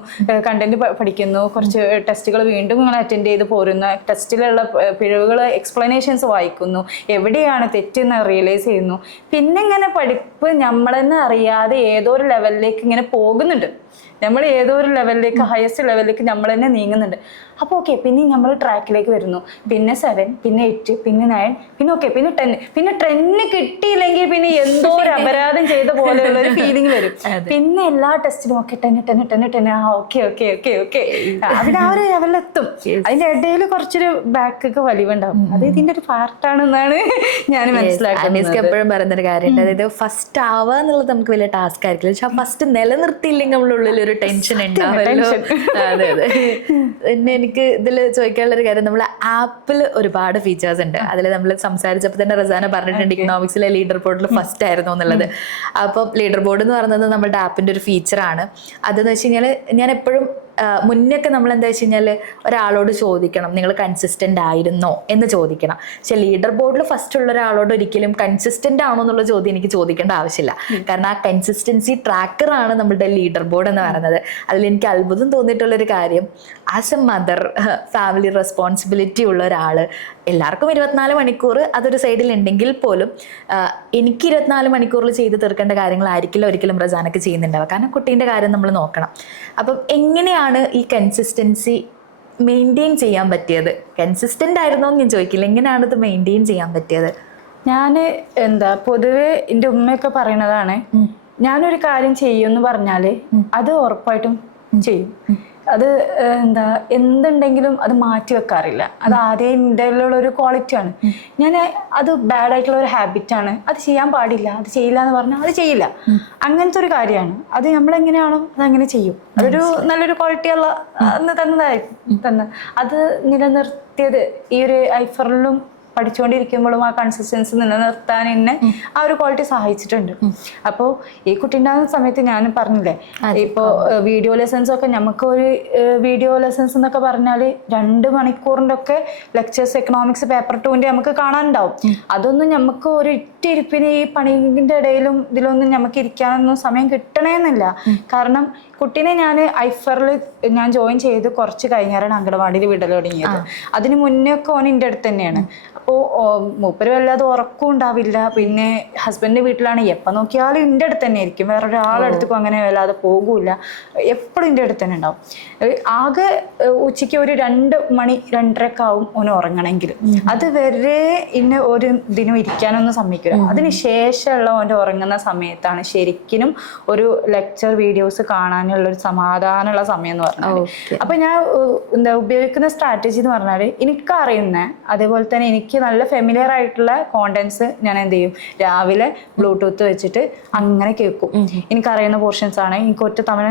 കണ്ടന്റ് പഠിക്കുന്നു, കുറച്ച് ടെസ്റ്റുകൾ വീണ്ടും ഇങ്ങനെ അറ്റൻഡ് ചെയ്ത് പോരുന്നു, ടെസ്റ്റിലുള്ള പിഴവുകൾ എക്സ്പ്ലനേഷൻസ് വായിക്കുന്നു, എവിടെയാണ് തെറ്റെന്ന് റിയലൈസ് ചെയ്യുന്നു. പിന്നെ ഇങ്ങനെ പഠിപ്പ് നമ്മളെന്നെ അറിയാതെ ഏതോ ഒരു ലെവലിലേക്ക് ഇങ്ങനെ പോകുന്നുണ്ട്. നമ്മൾ ഏതോ ഒരു ലെവലിലേക്ക്, ഹയസ്റ്റ് ലെവലിലേക്ക് നമ്മൾ തന്നെ നീങ്ങുന്നുണ്ട്. അപ്പോൾ ഓക്കെ, പിന്നെ നമ്മൾ ട്രാക്കിലേക്ക് വരുന്നു. പിന്നെ 7, പിന്നെ 8, പിന്നെ 9, പിന്നെ ഓക്കെ, പിന്നെ 10. പിന്നെ 10 കിട്ടിയില്ലെങ്കിൽ പിന്നെ എന്തോ ഒരു അപരാധം ചെയ്ത പോലെയുള്ള ഒരു ഫീലിംഗ് വരും. പിന്നെ എല്ലാ ടെസ്റ്റിലും ഓക്കെ 10 ഓക്കെ അവിടെ ആ ഒരു ലെവലിലെത്തും. അതിന്റെ ഇടയിൽ കുറച്ചൊരു ബാക്കൊക്കെ വലിവുണ്ടാവും. അത് ഇതിന്റെ ഒരു പാർട്ടാണെന്നാണ് ഞാൻ മനസ്സിലാക്കുന്നത്. എപ്പോഴും പറയുന്നൊരു കാര്യമുണ്ട്, അതായത് ഫസ്റ്റ് ആവുക എന്നുള്ളത് നമുക്ക് വലിയ ടാസ്ക് ആയിരിക്കില്ല, പക്ഷെ ഫസ്റ്റ് നിലനിർത്തിയില്ലെങ്കിൽ നമ്മളുള്ളിൽ ഒരു ടെൻഷൻ ഉണ്ടാവുമല്ലോ. അതെ. പിന്നെ എനിക്ക് ഇതിൽ ചോദിക്കാനുള്ളൊരു കാര്യം, നമ്മൾ ആപ്പിൽ ഒരുപാട് ഫീച്ചേഴ്സ് ഉണ്ട്. അതിൽ നമ്മൾ സംസാരിച്ചപ്പോൾ തന്നെ റസാന പറഞ്ഞിട്ടുണ്ട് ഇക്കണോമിക്സിലെ ലീഡർ ബോർഡിൽ ഫസ്റ്റ് ആയിരുന്നു എന്നുള്ളത്. അപ്പം ലീഡർ ബോർഡ് എന്ന് പറയുന്നത് നമ്മുടെ ആപ്പിന്റെ ഒരു ഫീച്ചറാണ്. അതെന്ന് വെച്ച് കഴിഞ്ഞാൽ ഞാൻ എപ്പോഴും മുന്നൊക്കെ നമ്മൾ എന്താ വെച്ച് കഴിഞ്ഞാൽ ഒരാളോട് ചോദിക്കണം, നിങ്ങൾ കൺസിസ്റ്റന്റ് ആയിരുന്നോ എന്ന് ചോദിക്കണം. പക്ഷെ ലീഡർ ബോർഡിൽ ഫസ്റ്റ് ഉള്ള ഒരാളോട് ഒരിക്കലും കൺസിസ്റ്റന്റ് ആണോ എന്നുള്ള ചോദ്യം എനിക്ക് ചോദിക്കേണ്ട ആവശ്യമില്ല. കാരണം ആ കൺസിസ്റ്റൻസി ട്രാക്കറാണ് നമ്മുടെ ലീഡർ ബോർഡ് എന്ന് പറയുന്നത്. അതിൽ എനിക്ക് അത്ഭുതം തോന്നിയിട്ടുള്ളൊരു കാര്യം, as A mother, family responsibility ഉള്ള ഒരാൾ, എല്ലാവർക്കും 24 മണിക്കൂർ അതൊരു സൈഡിൽ ഉണ്ടെങ്കിൽ പോലും എനിക്ക് 24 മണിക്കൂറിൽ ചെയ്ത് തീർക്കേണ്ട കാര്യങ്ങളായിരിക്കില്ല ഒരിക്കലും റസാനക്ക് ചെയ്യുന്നുണ്ടാവുക. കാരണം കുട്ടീൻ്റെ കാര്യം നമ്മൾ നോക്കണം. അപ്പം എങ്ങനെയാണ് ഈ കൺസിസ്റ്റൻസി മെയിൻറ്റെയിൻ ചെയ്യാൻ പറ്റിയത്? കൺസിസ്റ്റന്റ് ആയിരുന്നോ എന്ന് ഞാൻ ചോദിക്കില്ല, എങ്ങനെയാണ് ഇത് മെയിൻറ്റെയിൻ ചെയ്യാൻ പറ്റിയത്? ഞാൻ പൊതുവെ എൻ്റെ ഉമ്മയൊക്കെ പറയണതാണ്, ഞാനൊരു കാര്യം ചെയ്യുമെന്ന് പറഞ്ഞാല് അത് ഉറപ്പായിട്ടും ചെയ്യും. അത് എന്തുണ്ടെങ്കിലും അത് മാറ്റി വെക്കാറില്ല. അത് ആദ്യം എൻ്റെ ഒരു ക്വാളിറ്റിയാണ്. ഞാൻ അത് ബാഡ് ആയിട്ടുള്ള ഒരു ഹാബിറ്റാണ്, അത് ചെയ്യാൻ പാടില്ല, അത് ചെയ്യില്ല എന്ന് പറഞ്ഞാൽ അത് ചെയ്യില്ല. അങ്ങനത്തെ ഒരു കാര്യമാണ്. അത് നമ്മളെങ്ങനെയാണോ അതങ്ങനെ ചെയ്യും. അതൊരു നല്ലൊരു ക്വാളിറ്റി ഉള്ള അന്ന് തന്നെ അത് നിലനിർത്തിയത് ഈ ഒരു ഐഫറിലും പഠിച്ചുകൊണ്ടിരിക്കുമ്പോഴും ആ കൺസിസ്റ്റൻസി നിലനിർത്താൻ എന്നെ ആ ഒരു ക്വാളിറ്റി സഹായിച്ചിട്ടുണ്ട്. അപ്പോൾ ഈ കുട്ടി ഉണ്ടാകുന്ന സമയത്ത് ഞാൻ പറഞ്ഞില്ലേ, ഇപ്പോൾ വീഡിയോ ലെസൺസ് ഒക്കെ, നമുക്ക് ഒരു വീഡിയോ ലെസൺസ് എന്നൊക്കെ പറഞ്ഞാൽ 2 മണിക്കൂറിൻ്റെ ഒക്കെ ലെക്ചേഴ്സ് എക്കണോമിക്സ് പേപ്പർ 2ൻ്റെ നമുക്ക് കാണാനുണ്ടാവും. അതൊന്നും നമുക്ക് ഒരു ഇരിപ്പിന് ഈ പണിൻ്റെ ഇടയിലും ഇതിലൊന്നും നമുക്ക് ഇരിക്കാനൊന്നും സമയം കിട്ടണമെന്നില്ല. കാരണം കുട്ടീനെ ഞാൻ ഐഫറിൽ ഞാൻ ജോയിൻ ചെയ്ത് കുറച്ച് കഴിഞ്ഞാലാണ് അങ്കണവാടിയിൽ വിടൽ തുടങ്ങിയത്. അതിന് മുന്നേ ഒക്കെ ഓൻ എൻ്റെ അടുത്ത് തന്നെയാണ്. അപ്പോൾ മൂപ്പര് വല്ലാതെ ഉറക്കം ഉണ്ടാവില്ല. പിന്നെ ഹസ്ബൻഡിൻ്റെ വീട്ടിലാണ്, എപ്പോൾ നോക്കിയാലും എൻ്റെ അടുത്ത് തന്നെ ആയിരിക്കും, വേറൊരാളടുത്തേക്കും അങ്ങനെ വല്ലാതെ പോകൂല, എപ്പോഴും എൻ്റെ അടുത്ത് തന്നെ ഉണ്ടാവും. ആകെ ഉച്ചയ്ക്ക് ഒരു 2 മണി 2:30 ആവും ഓന് ഉറങ്ങണമെങ്കിൽ. അത് വരെ ഇന്ന് ഒരു ദിനം ഇരിക്കാനൊന്നും സമ്മതിക്കില്ല. അതിന് ശേഷമുള്ള ഓൻ്റെ ഉറങ്ങുന്ന സമയത്താണ് ശരിക്കും ഒരു ലെക്ചർ വീഡിയോസ് കാണാൻ കിട്ടാനുള്ള ഒരു സമാധാനമുള്ള സമയം എന്ന് പറഞ്ഞാൽ. Okay. അപ്പൊ ഞാൻ ഉപയോഗിക്കുന്ന സ്ട്രാറ്റജി എന്ന് പറഞ്ഞാൽ എനിക്കറിയുന്ന അതേപോലെ തന്നെ എനിക്ക് നല്ല ഫെമിലിയർ ആയിട്ടുള്ള കോണ്ടന്റ്സ് ഞാൻ എന്ത് ചെയ്യും, രാവിലെ ബ്ലൂടൂത്ത് വെച്ചിട്ട് അങ്ങനെ കേൾക്കും. എനിക്കറിയുന്ന പോർഷൻസ് ആണ്, എനിക്ക് ഒറ്റ തവണ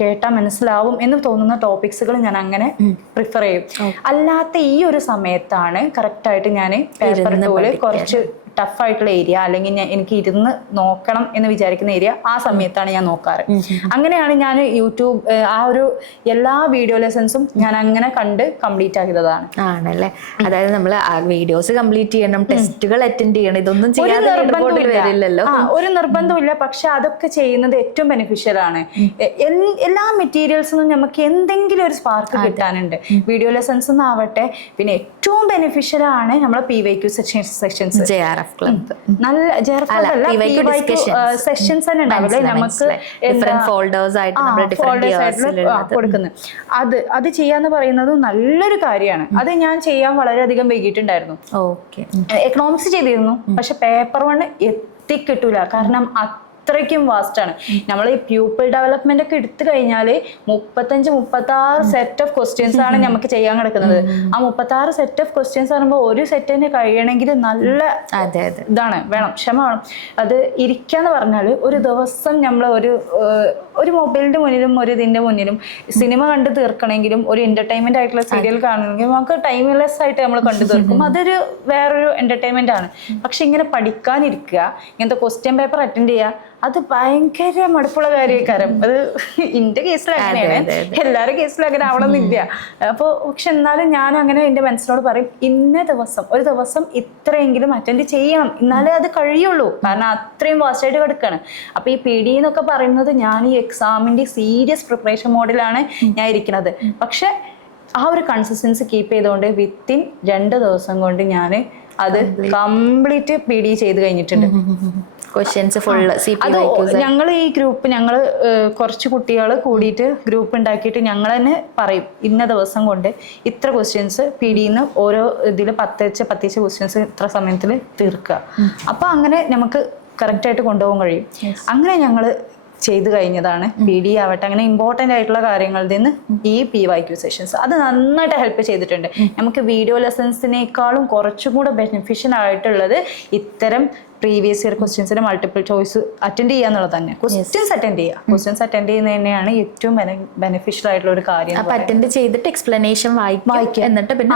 കേട്ടാൽ മനസ്സിലാവും എന്ന് തോന്നുന്ന ടോപ്പിക്സുകൾ ഞാൻ അങ്ങനെ പ്രിഫർ ചെയ്യും. അല്ലാത്ത ഈ ഒരു സമയത്താണ് കറക്റ്റായിട്ട് ഞാൻ പേപ്പർ ടൂല് കുറച്ച് ടഫായിട്ടുള്ള ഏരിയ അല്ലെങ്കിൽ എനിക്ക് ഇരുന്ന് നോക്കണം എന്ന് വിചാരിക്കുന്ന ഏരിയ ആ സമയത്താണ് ഞാൻ നോക്കാറ്. അങ്ങനെയാണ് ഞാൻ യൂട്യൂബ് ആ ഒരു എല്ലാ വീഡിയോ ലെസൺസും ഞാൻ അങ്ങനെ കണ്ട് കംപ്ലീറ്റ് ആക്കിയതാണ്. ആണല്ലേ, അതായത് നമ്മൾ വീഡിയോസ് കംപ്ലീറ്റ് ചെയ്യണം, ടെസ്റ്റുകൾ അറ്റൻഡ് ചെയ്യണം, ഇതൊന്നും വരില്ലല്ലോ. ഒരു നിർബന്ധമില്ല. പക്ഷെ അതൊക്കെ ചെയ്യുന്നത് ഏറ്റവും ബെനിഫിഷ്യൽ ആണ്. എല്ലാ മെറ്റീരിയൽസിനും നമുക്ക് എന്തെങ്കിലും ഒരു സ്പാർക്ക് കിട്ടാനുണ്ട്. വീഡിയോ ലെസൺസ് ആവട്ടെ, പിന്നെ ഏറ്റവും ബെനിഫിഷ്യൽ ആണ് നമ്മളെ PYQ സെഷൻസ്. നല്ല സെഷൻസ് തന്നെ ഉണ്ടാവില്ലേ നമുക്ക് കൊടുക്കുന്നത്. അത് ചെയ്യാന്ന് പറയുന്നത് നല്ലൊരു കാര്യമാണ്. അത് ഞാൻ ചെയ്യാൻ വളരെയധികം വൈകിട്ടുണ്ടായിരുന്നു. എക്കണോമിക്സ് ചെയ്തിരുന്നു, പക്ഷെ പേപ്പർ 1 എത്തിക്കിട്ടൂല. കാരണം അത്രയ്ക്കും വാസ്റ്റ് ആണ്. നമ്മൾ ഈ പ്യൂപ്പിൾ ഡെവലപ്മെന്റ് ഒക്കെ എടുത്തു കഴിഞ്ഞാല് 35-36 സെറ്റ് ഓഫ് ക്വസ്റ്റ്യൻസ് ആണ് നമുക്ക് ചെയ്യാൻ കിടക്കുന്നത്. ആ 36 സെറ്റ് ഓഫ് ക്വസ്റ്റ്യൻസ് പറയുമ്പോൾ ഒരു സെറ്റ് തന്നെ കഴിയണമെങ്കിൽ നല്ല ഇതാണ്, വേണം, ക്ഷമ വേണം. അത് ഇരിക്കാന്ന് പറഞ്ഞാല് ഒരു ദിവസം നമ്മൾ ഒരു മൊബൈലിന്റെ മുന്നിലും ഒരു ഇതിന്റെ മുന്നിലും സിനിമ കണ്ടു തീർക്കണമെങ്കിലും ഒരു എന്റർടൈൻമെന്റ് ആയിട്ടുള്ള സീരിയൽ കാണണമെങ്കിലും നമുക്ക് ടൈംലെസ് ആയിട്ട് നമ്മൾ കണ്ടു തീർക്കും. അതൊരു വേറൊരു എന്റർടൈൻമെന്റ് ആണ്. പക്ഷെ ഇങ്ങനെ പഠിക്കാനിരിക്കുക, ഇങ്ങനത്തെ ക്വസ്റ്റ്യൻ പേപ്പർ അറ്റൻഡ് ചെയ്യുക, അത് ഭയങ്കര മടുപ്പുള്ള കാര്യക്കാരം. അത് എന്റെ കേസിൽ അങ്ങനെയാണ്, എല്ലാവരുടെ കേസിലും അങ്ങനെ ആവണമെന്നില്ല. അപ്പോൾ പക്ഷെ എന്നാലും ഞാൻ അങ്ങനെ എന്റെ മനസ്സിനോട് പറയും, ഒരു ദിവസം ഇത്രയെങ്കിലും അറ്റൻഡ് ചെയ്യണം, എന്നാലേ അത് കഴിയുള്ളൂ. കാരണം അത്രയും വാസ്റ്റായിട്ട് കിടക്കാണ്. അപ്പൊ ഈ PD എന്നൊക്കെ പറയുന്നത് ഞാൻ ഈ എക്സാമിന്റെ സീരിയസ് പ്രിപ്പറേഷൻ മോഡിലാണ് ഞാൻ ഇരിക്കുന്നത്. പക്ഷെ ആ ഒരു കൺസിസ്റ്റൻസി കീപ്പ് ചെയ്തുകൊണ്ട് വിത്തിൻ 2 ദിവസം കൊണ്ട് ഞാൻ അത് കംപ്ലീറ്റ് PD ചെയ്ത് കഴിഞ്ഞിട്ടുണ്ട്. ഞങ്ങൾ ഈ ഗ്രൂപ്പ് കുറച്ച് കുട്ടികൾ കൂടിയിട്ട് ഗ്രൂപ്പ് ഉണ്ടാക്കിയിട്ട് ഞങ്ങൾ തന്നെ പറയും, ഇന്ന ദിവസം കൊണ്ട് ഇത്ര ക്വസ്റ്റ്യൻസ് PDന്ന് ഓരോ ഇതിൽ 10 ക്വസ്റ്റ്യൻസ് ഇത്ര സമയത്തിൽ തീർക്കുക. അപ്പൊ അങ്ങനെ നമുക്ക് കറക്റ്റായിട്ട് കൊണ്ടുപോകാൻ കഴിയും. അങ്ങനെ ഞങ്ങൾ ചെയ്തു കഴിഞ്ഞതാണ് PD ആവട്ടെ, അങ്ങനെ ഇമ്പോർട്ടൻ്റ് ആയിട്ടുള്ള കാര്യങ്ങളിൽ നിന്ന് ഈ PYQ സെഷൻസ് അത് നന്നായിട്ട് ഹെൽപ്പ് ചെയ്തിട്ടുണ്ട്. നമുക്ക് വീഡിയോ ലെസൺസിനേക്കാളും കുറച്ചും കൂടെ ബെനിഫിഷ്യൽ ആയിട്ടുള്ളത് ഇത്തരം പ്രീവിയസ് ഇയർ ക്വസ്റ്റ്യൻസിന്റെ മൾട്ടിപ്പിൾ ചോയ്സ് അറ്റൻഡ് ചെയ്യുക എന്നുള്ളത് തന്നെ. ക്വസ്റ്റ്യൻസ് അറ്റൻഡ് ചെയ്യുന്നത് തന്നെയാണ് ഏറ്റവും ബെനിഫിഷ്യൽ ആയിട്ടുള്ള ഒരു കാര്യം. അറ്റൻഡ് ചെയ്തിട്ട് എക്സ്പ്ലനേഷൻ വായിക്കും, എന്നിട്ട് പിന്നെ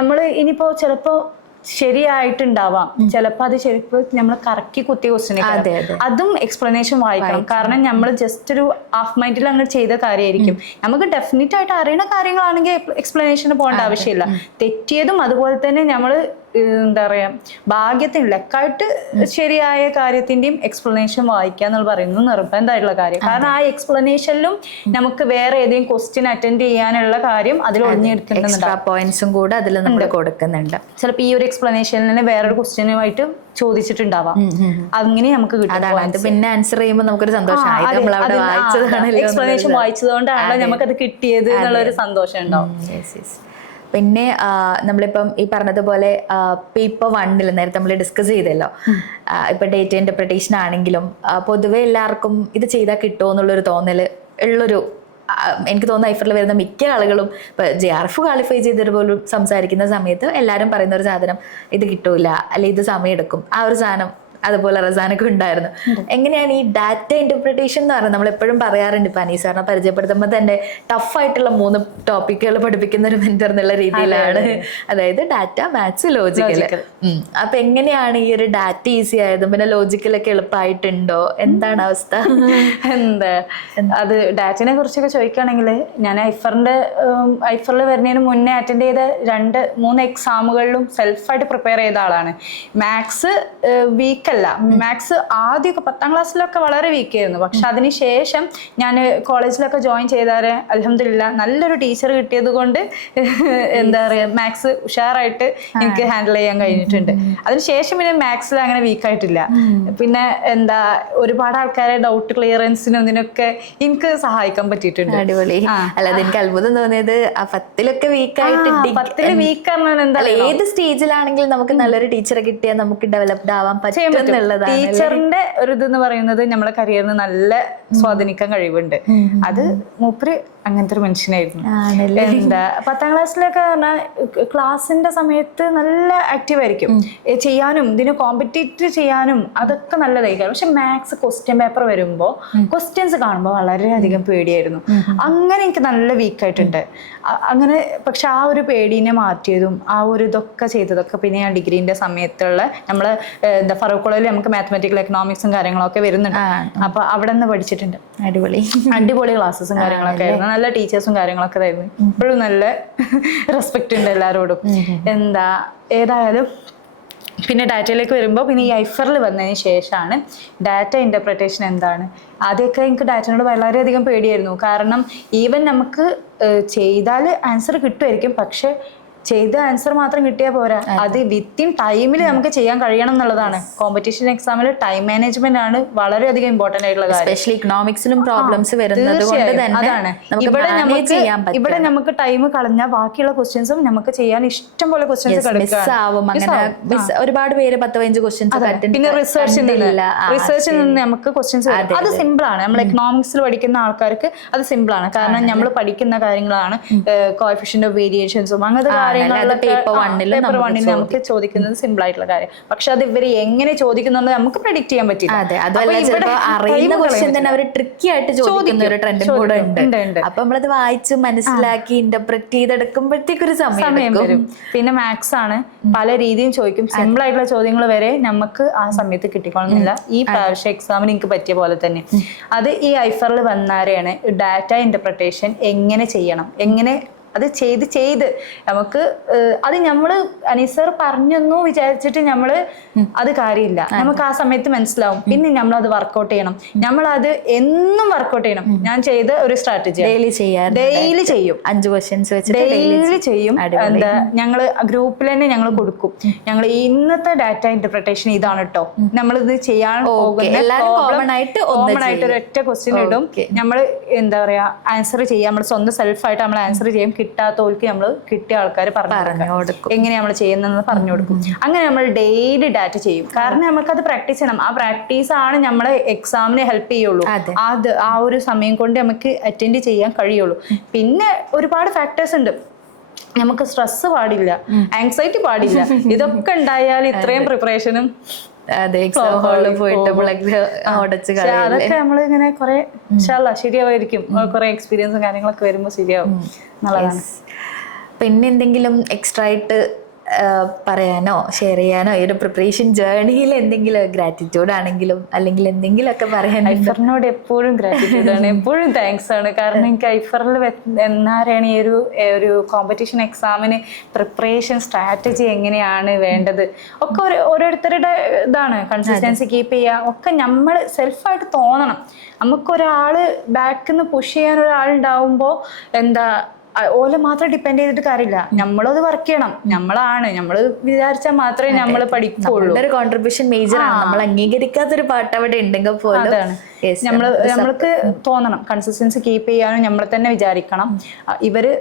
നമ്മൾ ഇനിയിപ്പോ ചിലപ്പോ ശരിയായിട്ടുണ്ടാവാം, ചിലപ്പോ അത് ശരിക്കും നമ്മൾ കറക്കി കുത്തിയ ക്വസ്റ്റ്യൻ, അതും എക്സ്പ്ലനേഷൻ വായിക്കണം. കാരണം നമ്മൾ ജസ്റ്റ് ഒരു ഹാഫ് മൈൻഡിൽ അങ്ങനെ ചെയ്ത കാര്യമായിരിക്കും. നമുക്ക് ഡെഫിനറ്റ് ആയിട്ട് അറിയുന്ന കാര്യങ്ങളാണെങ്കിൽ എക്സ്പ്ലനേഷന് പോകേണ്ട ആവശ്യമില്ല. തെറ്റിയതും അതുപോലെ തന്നെ നമ്മൾ എന്താ പറയാ ഭാഗ്യത്തിന് ലക്കായിട്ട് ശരിയായ കാര്യത്തിന്റെയും എക്സ്പ്ലനേഷൻ വായിക്കുക എന്ന് പറയുന്നത് നിർബന്ധമായിട്ടുള്ള കാര്യം. കാരണം ആ എക്സ്പ്ലനേഷനിലും നമുക്ക് വേറെ ഏതെങ്കിലും ക്വസ്റ്റ്യൻ അറ്റൻഡ് ചെയ്യാനുള്ള കാര്യം അതിൽ ഒളിഞ്ഞെടുക്കുന്നുണ്ട്, പോയിന്റ്സും കൂടെ അതിൽ നമ്മൾ കൊടുക്കുന്നുണ്ട്. ചിലപ്പോൾ ഈ ഒരു എക്സ്പ്ലനേഷനിൽ തന്നെ വേറൊരു ക്വസ്റ്റ്യനുമായിട്ട് ചോദിച്ചിട്ടുണ്ടാവാം, അങ്ങനെ നമുക്ക് കിട്ടും. പിന്നെ ആൻസർ ചെയ്യുമ്പോൾ നമുക്കൊരു സന്തോഷം, എക്സ്പ്ലനേഷൻ വായിച്ചതുകൊണ്ടാണല്ലോ നമുക്കത് കിട്ടിയത് എന്നുള്ളൊരു സന്തോഷം ഉണ്ടാവും. പിന്നെ നമ്മളിപ്പം ഈ പറഞ്ഞതുപോലെ പേപ്പർ 1 നേരത്തെ നമ്മൾ ഡിസ്കസ് ചെയ്തല്ലോ, ഇപ്പൊ ഡേറ്റ ഇന്റർപ്രിട്ടേഷൻ ആണെങ്കിലും പൊതുവെ എല്ലാവർക്കും ഇത് ചെയ്താൽ കിട്ടുമോ എന്നുള്ളൊരു തോന്നല് ഉള്ളൊരു, എനിക്ക് തോന്നുന്നു ഐഫറിൽ വരുന്ന മിക്ക ആളുകളും ഇപ്പൊ JRF ക്വാളിഫൈ ചെയ്തിട്ട് പോലും സംസാരിക്കുന്ന സമയത്ത് എല്ലാവരും പറയുന്ന ഒരു സാധനം ഇത് കിട്ടൂല, അല്ലെ ഇത് സമയം എടുക്കും, ആ ഒരു സാധനം അതുപോലെ റസാനൊക്കെ ഉണ്ടായിരുന്നു. എങ്ങനെയാണ് ഈ ഡാറ്റ ഇന്റർപ്രിട്ടേഷൻ എന്ന് പറയുന്നത്? നമ്മൾ എപ്പോഴും പറയാറുണ്ട്, ഇപ്പൊ അനീസ് സാറിനെ പരിചയപ്പെടുത്തുമ്പോൾ തന്നെ ടഫായിട്ടുള്ള 3 ടോപ്പിക്കുകൾ പഠിപ്പിക്കുന്ന ഒരു മെന്റർ എന്നുള്ള രീതിയിലാണ്. അതായത് ഡാറ്റ, മാത്സ്, ലോജിക്കല്. അപ്പൊ എങ്ങനെയാണ് ഈ ഒരു ഡാറ്റ ഈസി ആയതും പിന്നെ ലോജിക്കലൊക്കെ എളുപ്പമായിട്ടുണ്ടോ? എന്താണ് അവസ്ഥ? അത് ഡാറ്റനെ കുറിച്ചൊക്കെ ചോദിക്കുകയാണെങ്കിൽ ഞാൻ ഐഫറിൽ വരുന്നതിന് മുന്നേ അറ്റൻഡ് ചെയ്ത 2-3 എക്സാമുകളിലും സെൽഫായിട്ട് പ്രിപ്പയർ ചെയ്ത ആളാണ്. മാത്സ് വീക്ക് അല്ല, മാത്സ് ആദ്യമൊക്കെ 10ാം ക്ലാസ്സിലൊക്കെ വളരെ വീക്ക് ആയിരുന്നു. പക്ഷെ അതിനുശേഷം ഞാൻ കോളേജിലൊക്കെ ജോയിൻ ചെയ്താൽ അൽഹംദുലില്ലാ നല്ലൊരു ടീച്ചർ കിട്ടിയത് കൊണ്ട് എന്താ പറയുക മാത്സ് ഉഷാറായിട്ട് എനിക്ക് ഹാൻഡിൽ ചെയ്യാൻ കഴിഞ്ഞിട്ടുണ്ട്. അതിനുശേഷം പിന്നെ മാത്സിൽ അങ്ങനെ വീക്കായിട്ടില്ല. പിന്നെ എന്താ ഒരുപാട് ആൾക്കാരെ ഡൗട്ട് ക്ലിയറൻസിനും ഇതിനൊക്കെ എനിക്ക് സഹായിക്കാൻ പറ്റിയിട്ടുണ്ട്. അടിപൊളി. അല്ലാതെ എനിക്ക് അത്ഭുതം തോന്നിയത് 10ലൊക്കെ വീക്കായിട്ട്, 10ല് വീക്ക് പറഞ്ഞാൽ എന്താ ഏത് സ്റ്റേജിലാണെങ്കിലും നമുക്ക് നല്ലൊരു ടീച്ചറെ കിട്ടിയാൽ നമുക്ക് ഡെവലപ്ഡ് ആവാൻ പറ്റും എന്നുള്ളതാണ് ടീച്ചറിന്റെ ഒരു ഇതെന്ന് പറയുന്നത് നമ്മളെ കരിയറിന് നല്ല സ്വാധീനിക്കാൻ കഴിവുണ്ട്. അത് മൂപ്പര് അങ്ങനത്തെ ഒരു മനുഷ്യനായിരുന്നു. എന്താ 10ാം ക്ലാസ്സിലൊക്കെ പറഞ്ഞാൽ ക്ലാസ്സിന്റെ സമയത്ത് നല്ല ആക്റ്റീവ് ആയിരിക്കും, ചെയ്യാനും ഇതിന് കോമ്പറ്റീറ്റ് ചെയ്യാനും അതൊക്കെ നല്ലതായിരിക്കും. പക്ഷെ മാത്സ് ക്വസ്റ്റ്യൻ പേപ്പർ വരുമ്പോൾ ക്വസ്റ്റ്യൻസ് കാണുമ്പോൾ വളരെയധികം പേടിയായിരുന്നു. അങ്ങനെ എനിക്ക് നല്ല വീക്കായിട്ടുണ്ട് അങ്ങനെ. പക്ഷെ ആ ഒരു പേടീനെ മാറ്റിയതും ആ ഒരു ഇതൊക്കെ ചെയ്തതൊക്കെ പിന്നെ ഞാൻ ഡിഗ്രീന്റെ സമയത്തുള്ള നമ്മള് എന്താ ഫറൂഖ് കോളേജിൽ നമുക്ക് മാത്തമാറ്റിക്കൽ എക്കണോമിക്സും കാര്യങ്ങളൊക്കെ വരുന്നുണ്ട്. അപ്പൊ അവിടെ നിന്ന് പഠിച്ചിട്ടുണ്ട്. അടിപൊളി ക്ലാസ്സസും കാര്യങ്ങളൊക്കെ ആയിരുന്നു, നല്ല ടീച്ചേഴ്സും കാര്യങ്ങളൊക്കെ ആയിരുന്നു. ഇപ്പോഴും നല്ല റെസ്പെക്ട് ഉണ്ട് എല്ലാവരോടും. എന്താ ഏതായാലും പിന്നെ ഡാറ്റയിലേക്ക് വരുമ്പോൾ പിന്നെ ഈ ഐഫറിൽ വന്നതിന് ശേഷമാണ് ഡാറ്റ ഇന്റർപ്രിട്ടേഷൻ എന്താണ്. ആദ്യമൊക്കെ എനിക്ക് ഡാറ്റയോട് വളരെയധികം പേടിയായിരുന്നു. കാരണം ഈവൻ നമുക്ക് ചെയ്താൽ ആൻസർ കിട്ടുമായിരിക്കും, പക്ഷെ ചെയ്ത ആൻസർ മാത്രം കിട്ടിയാൽ പോരാ, അത് വിത്തിൻ ടൈമിൽ നമുക്ക് ചെയ്യാൻ കഴിയണം എന്നുള്ളതാണ്. കോമ്പറ്റീഷൻ എക്സാമിൽ ടൈം മാനേജ്മെന്റ് ആണ് വളരെയധികം ഇമ്പോർട്ടന്റ് ആയിട്ടുള്ള കാര്യം. എസ്പെഷ്യലി ഇക്കണോമിക്സിലും പ്രോബ്ലംസ് വരുന്നത് കൊണ്ട് തന്നെ അതാണ് ഇവിടെ നമുക്ക് ടൈം കളഞ്ഞാൽ ബാക്കിയുള്ള ക്വസ്റ്റ്യൻസും നമുക്ക് ചെയ്യാൻ ഇഷ്ടം പോലെ ക്വസ്റ്റ്യൻസ് ഒരുപാട് പേര് 10-15 ക്വസ്റ്റ്യൻസ്. പിന്നെ റിസർച്ചിൽ നിന്ന് നമുക്ക് ക്വസ്റ്റ്യൻസ് അത് സിമ്പിൾ ആണ്. നമ്മൾ എക്കണോമിക്സിൽ പഠിക്കുന്ന ആൾക്കാർക്ക് അത് സിമ്പിൾ ആണ്. കാരണം നമ്മൾ പഠിക്കുന്ന കാര്യങ്ങളാണ് കോഎഫിഷ്യന്റ് ഓഫ് വേരിയേഷൻസും അങ്ങനത്തെ പേപ്പർ 1 നമുക്ക് ചോദിക്കുന്നത് സിമ്പിൾ ആയിട്ടുള്ള കാര്യം. പക്ഷെ അത് ഇവര് എങ്ങനെ ചോദിക്കുന്നത് നമുക്ക് പ്രെഡിക്ട് ചെയ്യാൻ പറ്റില്ല. അറിയുന്ന ക്വസ്റ്റ്യൻ തന്നെ അവർ ട്രിക്കി ആയിട്ട് ചോദിക്കുന്ന ഒരു ട്രെൻഡും കൂടെ ഉണ്ട്. അപ്പൊ നമ്മളത് വായിച്ച് മനസ്സിലാക്കി ഇന്റർപ്രറ്റ് ചെയ്തെടുക്കുമ്പോഴത്തേക്കൊരു സമയം വരും. പിന്നെ മാത്സ് ആണ്, പല രീതിയും ചോദിക്കും. സിമ്പിൾ ആയിട്ടുള്ള ചോദ്യങ്ങൾ വരെ നമുക്ക് ആ സമയത്ത് കിട്ടിക്കൊള്ളുന്നില്ല. ഈ പ്രാവശ്യ എക്സാമിന് എനിക്ക് പറ്റിയ പോലെ തന്നെ അത് ഈ ഐഫറിൽ വന്നാരെയാണ് ഡാറ്റ ഇന്റർപ്രിട്ടേഷൻ എങ്ങനെ ചെയ്യണം, എങ്ങനെ അത് ചെയ്ത് നമുക്ക് അത് നമ്മള് അനീസർ പറഞ്ഞൊന്നു വിചാരിച്ചിട്ട് നമ്മള് അത് കാര്യമില്ല. നമുക്ക് ആ സമയത്ത് മനസ്സിലാവും. പിന്നെ നമ്മൾ അത് വർക്ക്ഔട്ട് ചെയ്യണം. നമ്മളത് എന്നും വർക്ക്ഔട്ട് ചെയ്യണം. ഞാൻ ചെയ്ത ഒരു സ്ട്രാറ്റജി ഡെയിലി ചെയ്യും. 5 ക്വസ്റ്റ്യൻസ് വെച്ച് ഡെയിലി ചെയ്യും. എന്താ ഞങ്ങള് ഗ്രൂപ്പിൽ തന്നെ ഞങ്ങൾ കൊടുക്കും, ഞങ്ങൾ ഇന്നത്തെ ഡാറ്റ ഇന്റർപ്രിട്ടേഷൻ ഇതാണ് കേട്ടോ, നമ്മളിത് ചെയ്യാൻ പോകുന്ന കോമൺ ആയിട്ട് ഒരു ഒറ്റ ക്വസ്റ്റ്യൻ ഇടും. നമ്മൾ എന്താ പറയാ ആൻസർ ചെയ്യാം. നമ്മൾ സ്വന്തം സെൽഫായിട്ട് നമ്മൾ ആൻസർ ചെയ്യും. കിട്ടാത്തവർക്ക് നമ്മൾ കിട്ടിയ ആൾക്കാർ പറഞ്ഞു കൊടുക്കും, എങ്ങനെ നമ്മൾ ചെയ്യുന്നതെന്ന് പറഞ്ഞു കൊടുക്കും. അങ്ങനെ നമ്മൾ ഡെയിലി ഡാറ്റ ചെയ്യും. കാരണം നമുക്കത് പ്രാക്ടീസ് ചെയ്യണം. ആ പ്രാക്ടീസ് ആണ് നമ്മളെ എക്സാമിന് ഹെൽപ്പ് ചെയ്യുള്ളൂ. അത് ആ ഒരു സമയം കൊണ്ട് നമുക്ക് അറ്റൻഡ് ചെയ്യാൻ കഴിയുള്ളൂ. പിന്നെ ഒരുപാട് ഫാക്ടേഴ്സ് ഉണ്ട്. നമുക്ക് സ്ട്രെസ് പാടില്ല, ആങ്സൈറ്റി പാടില്ല. ഇതൊക്കെ ഉണ്ടായാൽ ഇത്രയും പ്രിപ്പറേഷനും അതൊക്കെ നമ്മൾ ഇങ്ങനെ കുറെ ശരിയാവായിരിക്കും. കുറെ എക്സ്പീരിയൻസും കാര്യങ്ങളൊക്കെ വരുമ്പോൾ ശരിയാവും എന്നുള്ളതാണ്. പിന്നെ എന്തെങ്കിലും എക്സ്ട്രാ ആയിട്ട് പറയാനോ ഷെയർ ചെയ്യാനോ ഈ ഒരു പ്രിപ്പറേഷൻ ജേർണിയിൽ എന്തെങ്കിലും ഗ്രാറ്റിറ്റ്യൂഡ് ആണെങ്കിലും അല്ലെങ്കിൽ എന്തെങ്കിലുമൊക്കെ പറയാൻ? ഐഫറിനോട് എപ്പോഴും ഗ്രാറ്റിറ്റ്യൂഡ് ആണ്, എപ്പോഴും താങ്ക്സ് ആണ്. കാരണം എനിക്ക് ഐഫറിൽ എന്നാരെയാണ് ഈ ഒരു കോമ്പറ്റീഷൻ എക്സാമിന് പ്രിപ്പറേഷൻ സ്ട്രാറ്റജി എങ്ങനെയാണ് വേണ്ടത് ഒക്കെ ഓരോരുത്തരുടെ ഇതാണ്. കൺസിസ്റ്റൻസി കീപ്പ് ചെയ്യുക ഒക്കെ നമ്മൾ സെൽഫായിട്ട് തോന്നണം. നമുക്കൊരാള് ബാക്കിൽ നിന്ന് പുഷ് ചെയ്യാൻ ഒരാളുണ്ടാവുമ്പോൾ എന്താ ഓലെ മാത്രം ഡിപ്പെൻഡ് ചെയ്തിട്ട് കാര്യമില്ല. നമ്മളത് വർക്ക് ചെയ്യണം. നമ്മൾ വിചാരിച്ചാൽ മാത്രമേ നമ്മൾ പഠിക്കുള്ളൂ. ഒരു കോൺട്രിബ്യൂഷൻ മേജർ ആണ്. നമ്മൾ അംഗീകരിക്കാത്തൊരു പാട്ട് അവിടെ ഉണ്ടെങ്കിൽ പോലും നമ്മൾക്ക് തോന്നണം. കൺസിസ്റ്റൻസി കീപ്പ് ചെയ്യാനും നമ്മൾ തന്നെ വിചാരിക്കണം. ഇവര്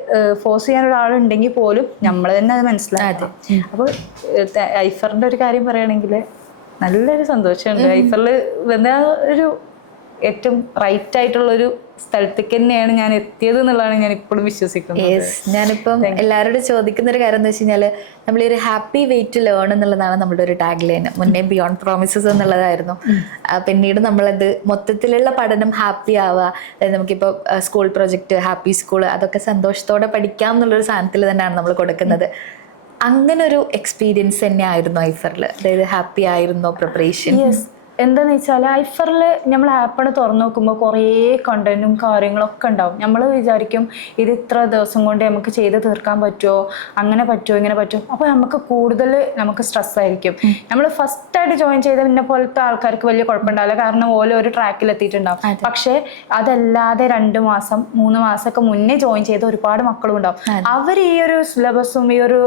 ഫോഴ്സ് ചെയ്യാൻ ഒരാളുണ്ടെങ്കിൽ പോലും നമ്മൾ തന്നെ അത് മനസ്സിലാക്കും. അപ്പോൾ ഐഫറിന്റെ ഒരു കാര്യം പറയുകയാണെങ്കിൽ നല്ലൊരു സന്തോഷമുണ്ട്. ഐഫറിൽ ഒരു ഏറ്റവും റൈറ്റ് ആയിട്ടുള്ളൊരു സ്ഥലത്തേക്ക് തന്നെയാണ് ഞാൻ എത്തിയത് എന്നുള്ളതാണ് ഞാൻ ഇപ്പോഴും വിശ്വസിക്കുന്നത്. ഞാനിപ്പം എല്ലാവരോടും ചോദിക്കുന്ന ഒരു കാര്യം എന്ന് വെച്ച് കഴിഞ്ഞാൽ നമ്മൾ ഈ ഒരു ഹാപ്പി വേ ടു ലേൺ എന്നുള്ളതാണ് നമ്മുടെ ഒരു ടാഗ് ലൈൻ. മുന്നേ ബിയോണ്ട് പ്രോമിസസ് എന്നുള്ളതായിരുന്നു. പിന്നീട് നമ്മളത് മൊത്തത്തിലുള്ള പഠനം ഹാപ്പി ആവുക, അതായത് നമുക്കിപ്പോൾ സ്കൂൾ പ്രൊജക്ട്, ഹാപ്പി സ്കൂൾ, അതൊക്കെ സന്തോഷത്തോടെ പഠിക്കാം എന്നുള്ളൊരു സാധനത്തിൽ തന്നെയാണ് നമ്മൾ കൊടുക്കുന്നത്. അങ്ങനെ ഒരു എക്സ്പീരിയൻസ് തന്നെ ആയിരുന്നു ഐഫറിൽ? അതായത് ഹാപ്പി ആയിരുന്നോ പ്രിപ്പറേഷൻ? എന്താന്ന് വെച്ചാൽ ഐഫറിൽ നമ്മൾ ആപ്പാണ് തുറന്നു നോക്കുമ്പോൾ കുറേ കണ്ടന്റും കാര്യങ്ങളൊക്കെ ഉണ്ടാവും. നമ്മൾ വിചാരിക്കും ഇത് ഇത്ര ദിവസം കൊണ്ട് നമുക്ക് ചെയ്ത് തീർക്കാൻ പറ്റുമോ, അങ്ങനെ പറ്റുമോ, ഇങ്ങനെ പറ്റുമോ. അപ്പോൾ നമുക്ക് കൂടുതൽ നമുക്ക് സ്ട്രെസ് ആയിരിക്കും. നമ്മൾ ഫസ്റ്റായിട്ട് ജോയിൻ ചെയ്ത പിന്നെ പോലത്തെ ആൾക്കാർക്ക് വലിയ കുഴപ്പമുണ്ടാവില്ല, കാരണം ഓരോ ഒരു ട്രാക്കിൽ എത്തിയിട്ടുണ്ടാവും. പക്ഷേ അതല്ലാതെ 2 മാസം 3 മാസമൊക്കെ മുന്നേ ജോയിൻ ചെയ്ത ഒരുപാട് മക്കളും ഉണ്ടാവും. അവർ ഈ ഒരു സിലബസും ഈ ഒരു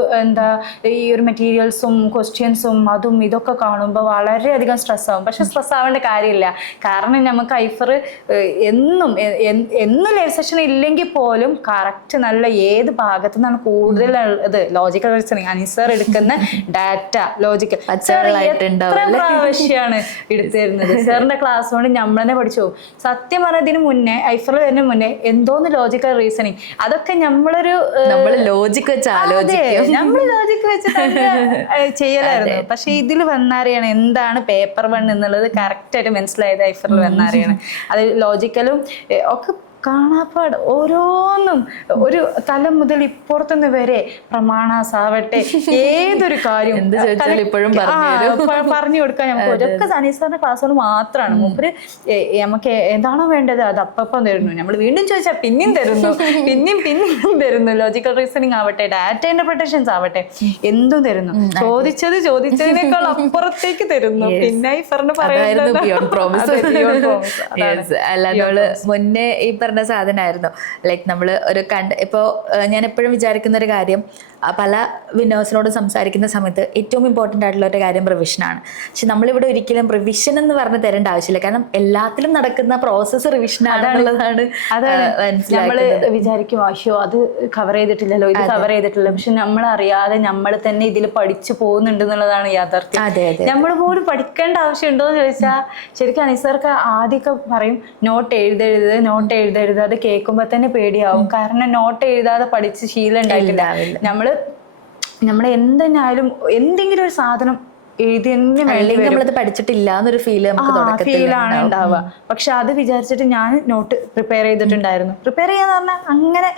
ഈ ഒരു മെറ്റീരിയൽസും ക്വസ്റ്റ്യൻസും അതും ഇതൊക്കെ കാണുമ്പോൾ വളരെയധികം സ്ട്രെസ് ആവും. പക്ഷെ സ്ട്രെസ് ആവേണ്ട കാര്യമില്ല. കാരണം നമുക്ക് ഐഫർ എന്നും ലൈവ് സെഷൻ ഇല്ലെങ്കിൽ പോലും കറക്റ്റ് നല്ല ഏത് ഭാഗത്തു നിന്നാണ് കൂടുതൽ ഇത് ലോജിക്കൽ റീസണിങ് അനിസർ എടുക്കുന്ന ഡാറ്റ ലോജിക്കൽ എത്ര പ്രാവശ്യമാണ് എടുത്തു തരുന്നത്. സാറിന്റെ ക്ലാസ് കൊണ്ട് നമ്മൾ തന്നെ പഠിച്ചു പോകും. സത്യം പറഞ്ഞതിന് മുന്നേ ഐഫറിൽ വരുന്ന മുന്നേ എന്തോന്ന് ലോജിക്കൽ റീസണിങ് അതൊക്കെ നമ്മളൊരു ലോജിക് വെച്ച് ആലോചിക്കും, നമ്മൾ ലോജിക്ക് വെച്ചിട്ട് ചെയ്യലായിരുന്നു. പക്ഷെ ഇതിൽ വന്നറിയാണ് എന്താണ് പേപ്പർ വൺ എന്നുള്ളത് കറക്റ്റ് ആയിട്ട് മനസ്സിലായത് ഐഫറിൽ വന്നറിയാണ്. അത് ലോജിക്കലും ഒക്കെ കാണാപ്പാട് ഓരോന്നും ഒരു തലം മുതൽ ഇപ്പുറത്തുനിന്ന് വരെ പ്രമാണാസാവട്ടെ ഏതൊരു കാര്യം പറഞ്ഞു കൊടുക്കാൻ നമുക്ക് ഒരൊക്കെ അനീസാറിന്റെ ക്ലാസ്സുകൾ മാത്രമാണ്. മൂപ്പര് നമുക്ക് എന്താണോ വേണ്ടത് അത് അപ്പം തരുന്നു. നമ്മൾ വീണ്ടും ചോദിച്ചാൽ പിന്നെയും തരുന്നു, പിന്നെയും തരുന്നു. ലോജിക്കൽ റീസണിങ് ആവട്ടെ, ഡാറ്റ ഇന്റർപ്രിട്ടേഷൻസ് ആവട്ടെ, എന്തും തരുന്നു. ചോദിച്ചതിനേക്കാൾ അപ്പുറത്തേക്ക് തരുന്നു. പിന്നെ ഐഫറിന് പറയുന്നത് മുന്നേ ഈ പറഞ്ഞ സാധനമായിരുന്നു. ലൈക്ക് നമ്മൾ ഒരു ഇപ്പോൾ ഞാൻ എപ്പോഴും വിചാരിക്കുന്ന ഒരു കാര്യം, പല വിന്നേഴ്സിനോട് സംസാരിക്കുന്ന സമയത്ത് ഏറ്റവും ഇമ്പോർട്ടൻ്റ് ആയിട്ടുള്ള ഒരു കാര്യം റിവിഷനാണ്. പക്ഷെ നമ്മളിവിടെ ഒരിക്കലും റിവിഷൻ എന്ന് പറഞ്ഞ് തരേണ്ട ആവശ്യമില്ല. കാരണം എല്ലാത്തിലും നടക്കുന്ന പ്രോസസ്സ് റിവിഷൻ ആണെന്നുള്ളതാണ്. നമ്മൾ വിചാരിക്കും അയ്യോ അത് കവർ ചെയ്തിട്ടില്ലല്ലോ, ഇത് കവർ ചെയ്തിട്ടില്ല. പക്ഷെ നമ്മൾ അറിയാതെ നമ്മൾ തന്നെ ഇതിൽ പഠിച്ചു പോകുന്നുണ്ട് എന്നുള്ളതാണ് യാഥാർത്ഥ്യം. നമ്മൾ പോലും പഠിക്കേണ്ട ആവശ്യമുണ്ടോ എന്ന് ചോദിച്ചാൽ ശരിക്കും അനീസർക്ക് ആദ്യമൊക്കെ പറയും നോട്ട് എഴുതരുത്. അത് കേൾക്കുമ്പോൾ തന്നെ പേടിയാവും. കാരണം നോട്ട് എഴുതാതെ പഠിച്ച് ശീലം ഉണ്ടായിട്ടില്ല. നമ്മൾ എന്തെന്നായാലും എന്തെങ്കിലും ഒരു സാധനം നമ്മളത് പഠിച്ചിട്ടില്ല എന്നൊരു ഫീലാണ് ഉണ്ടാവുക. പക്ഷെ അത് വിചാരിച്ചിട്ട് ഞാൻ നോട്ട് പ്രിപ്പയർ ചെയ്തിട്ടുണ്ടായിരുന്നു. പ്രിപ്പയർ ചെയ്യാന്ന് പറഞ്ഞാൽ അങ്ങനെ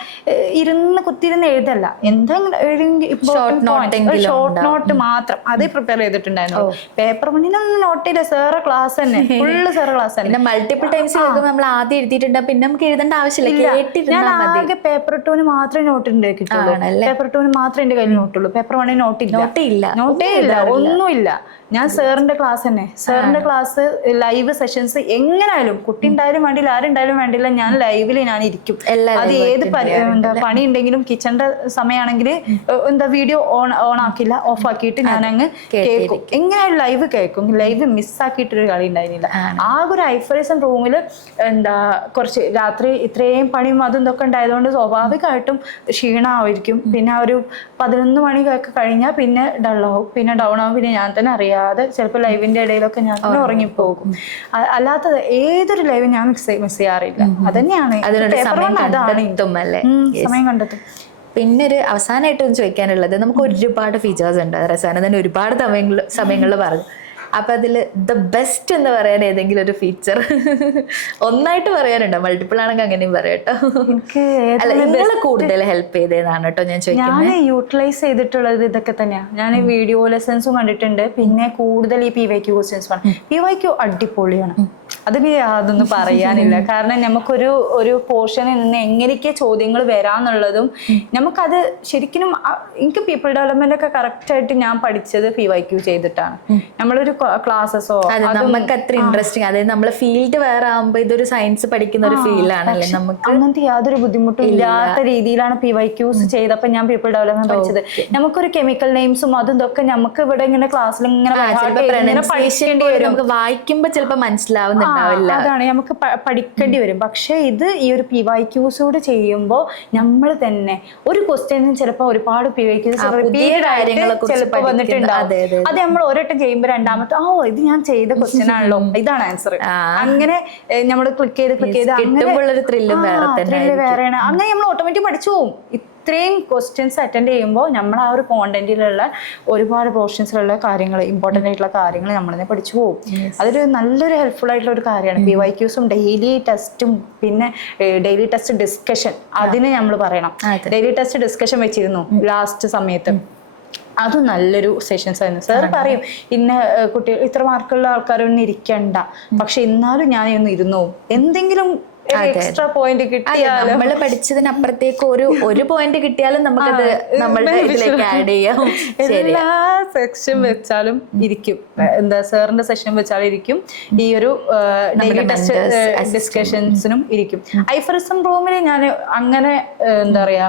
കുത്തിയിരുന്ന് എഴുതല്ല, എന്തെങ്കിലും ഷോർട്ട് നോട്ട് മാത്രം അത് പ്രിപ്പയർ ചെയ്തിട്ടുണ്ടായിരുന്നു. പേപ്പർ മണിനൊന്നും നോട്ടില്ല. സാറ് ക്ലാസ് തന്നെ ഫുള്ള് സാറ് ക്ലാസ് തന്നെ. മൾട്ടിപ്പിൾ ടൈംസ് നമ്മൾ ആദ്യം എഴുതിയിട്ടുണ്ട്, പിന്നെ നമുക്ക് എഴുതേണ്ട ആവശ്യമില്ല. ഞാൻ ആകെ പേപ്പർ 2 മാത്രമേ നോട്ട് ഉണ്ടാക്കിയിട്ടുള്ളൂ. പേപ്പർ 2 മാത്രമേ എന്റെ കയ്യിൽ നോട്ടുള്ളൂ. പേപ്പർ 1 നോട്ടേ ഇല്ല, ഒന്നുമില്ല. ഞാൻ സാറിന്റെ ക്ലാസ് തന്നെ, സാറിന്റെ ക്ലാസ് ലൈവ് സെഷൻസ് എങ്ങനെയായാലും കുട്ടി ഉണ്ടായാലും വേണ്ടില്ല, ആരുണ്ടായാലും വേണ്ടില്ല, ഞാൻ ലൈവിൽ ഞാൻ ഇരിക്കും. അത് ഏത് പണി ഉണ്ടെങ്കിലും കിച്ചണിന്റെ സമയമാണെങ്കിൽ വീഡിയോ ഓൺ ആക്കില്ല, ഓഫ് ആക്കിയിട്ട് ഞാൻ അങ്ങ് കേൾക്കും. എങ്ങനെയായാലും ലൈവ് കേൾക്കും. ലൈവ് മിസ്സാക്കിയിട്ടൊരു കളി ഉണ്ടായിരുന്നില്ല. ആകെ ഒരു ഐഫറേഷൻ റൂമിൽ കുറച്ച് രാത്രി ഇത്രയും പണിയും അതും ഇതൊക്കെ ഉണ്ടായതുകൊണ്ട് സ്വാഭാവികമായിട്ടും ക്ഷീണമായിരിക്കും. പിന്നെ ഒരു 11 മണിയൊക്കെ കഴിഞ്ഞാൽ പിന്നെ ഡള്ളാവും, പിന്നെ ഡൗൺ ആവും. പിന്നെ ഞാൻ തന്നെ അറിയാതെ ചിലപ്പോൾ ലൈവിന്റെ ഇടയിലൊക്കെ ഞാൻ ഉറങ്ങിപ്പോകും. അല്ലാത്തത് ഏതൊരു ലൈവ് ഞാൻ മിസ് ചെയ്യാറില്ല. അതന്നെയാണ് സമയം കണ്ടെത്തും. പിന്നെ ഒരു അവസാനമായിട്ട് ചോദിക്കാനുള്ളത്, നമുക്ക് ഒരുപാട് ഫീച്ചേഴ്സ് ഉണ്ട്. റസാന തന്നെ ഒരുപാട് സമയങ്ങളിൽ പറഞ്ഞു. അപ്പൊ അതില് ദ ബെസ്റ്റ് എന്ന് പറയാൻ ഏതെങ്കിലും ഒരു ഫീച്ചർ ഒന്നായിട്ട് പറയാനുണ്ടോ? മൾട്ടിപ്പിൾ ആണെങ്കിൽ അങ്ങനെയും പറയാട്ടോ. നിങ്ങൾ കൂടുതൽ ഹെൽപ്പ് ചെയ്തതാണ് കേട്ടോ ഞാൻ ചോദിക്കുന്നത്. ഞാൻ യൂട്ടിലൈസ് ചെയ്തിട്ടുള്ളത് ഇതൊക്കെ തന്നെയാണ്. ഞാൻ വീഡിയോ ലെസൺസും കണ്ടിട്ടുണ്ട്. പിന്നെ കൂടുതൽ ഈ PYQ ക്വസ്റ്റ്യൻസ് ആണ്. PYQ അടിപൊളിയാണ്, അതിന് യാതൊന്നും പറയാനില്ല. കാരണം നമുക്കൊരു പോർഷനിൽ നിന്ന് എങ്ങനെയൊക്കെ ചോദ്യങ്ങൾ വരാന്നുള്ളതും നമുക്കത് ശരിക്കും എനിക്ക് പീപ്പിൾ ഡെവലപ്മെന്റ് ഒക്കെ കറക്റ്റ് ആയിട്ട് ഞാൻ പഠിച്ചത് PYQ ചെയ്തിട്ടാണ്. നമ്മളൊരു ക്ലാസ്സസോ നമുക്ക് അത്ര ഇൻട്രസ്റ്റിംഗ്, അതായത് നമ്മളെ ഫീൽഡ് വേറെ ആകുമ്പോ ഇതൊരു സയൻസ് പഠിക്കുന്ന ഒരു ഫീൽഡാണല്ലേ. നമുക്ക് അങ്ങനത്തെ യാതൊരു ബുദ്ധിമുട്ടും ഇല്ലാത്ത രീതിയിലാണ് PYQs ചെയ്തപ്പോ ഞാൻ പീപ്പിൾ ഡെവലപ്മെന്റ് പഠിച്ചത്. നമുക്കൊരു കെമിക്കൽ നെയിംസും അതും ഇതൊക്കെ നമുക്ക് ഇവിടെ ഇങ്ങനെ ക്ലാസ്സിൽ ഇങ്ങനെ നമുക്ക് വായിക്കുമ്പോ ചിലപ്പോ മനസ്സിലാവുന്നുണ്ട്. അതാണ് നമുക്ക് പഠിക്കേണ്ടി വരും. പക്ഷെ ഇത് ഈ ഒരു PYQs കൂടെ ചെയ്യുമ്പോൾ നമ്മൾ തന്നെ ഒരു ക്വസ്റ്റ്യനും ചിലപ്പോൾ ഒരുപാട് PYQs ചിലപ്പോൾ വന്നിട്ടുണ്ടാവും. അത് നമ്മൾ ഒരൊട്ടം ചെയ്യുമ്പോൾ രണ്ടാമത്തെ ഇത് ഞാൻ ചെയ്ത ക്വസ്റ്റ്യൻ ആണല്ലോ, ഇതാണ് ആൻസർ. അങ്ങനെ നമ്മൾ ക്ലിക്ക് ചെയ്ത് വേറെയാണ്. അങ്ങനെ നമ്മൾ ഓട്ടോമാറ്റിക് പഠിച്ചു പോകും. ഇത്രയും ക്വസ്റ്റ്യൻസ് അറ്റൻഡ് ചെയ്യുമ്പോൾ നമ്മൾ ആ ഒരു കോണ്ടന്റിലുള്ള ഒരുപാട് പോർഷൻസിലുള്ള കാര്യങ്ങൾ, ഇമ്പോർട്ടൻ്റ് ആയിട്ടുള്ള കാര്യങ്ങൾ നമ്മൾ തന്നെ പഠിച്ചു പോകും. അതൊരു നല്ലൊരു ഹെൽപ്ഫുൾ ആയിട്ടുള്ള ഒരു കാര്യമാണ്. PYQസും ഡെയിലി ടെസ്റ്റും പിന്നെ ഡെയിലി ടെസ്റ്റ് ഡിസ്കഷൻ, അതിന് നമ്മൾ പറയണം. ഡെയിലി ടെസ്റ്റ് ഡിസ്കഷൻ വെച്ചിരുന്നു ലാസ്റ്റ് സമയത്ത്. അതും നല്ലൊരു സെഷൻസ് ആയിരുന്നു. സാർ പറയും ഇന്ന കുട്ടികൾ ഇത്ര മാർക്കുള്ള ആൾക്കാരൊന്നും ഇരിക്കണ്ട, പക്ഷെ എന്നാലും ഞാൻ ഒന്ന് ഇരുന്നു എന്തെങ്കിലും എക്സ്ട്രാ പോയിന്റ് കിട്ടിയാലും നമ്മൾ പഠിച്ചതിനപ്പുറത്തേക്ക് ഒരു പോയിന്റ് കിട്ടിയാലും നമുക്കത് നമ്മളുടെ ഇതിലേക്ക് ആഡ് ചെയ്യാം. എല്ലാ സെക്ഷൻ വെച്ചാലും ഇരിക്കും, എന്താ സാറിന്റെ സെഷൻ വെച്ചാലും ഇരിക്കും, ഈ ഒരു ഡെയിലി ടെസ്റ്റ് ഡിസ്കഷൻസിനും ഇരിക്കും. ഐഫറിസം റൂമിൽ ഞാൻ അങ്ങനെ എന്താ പറയാ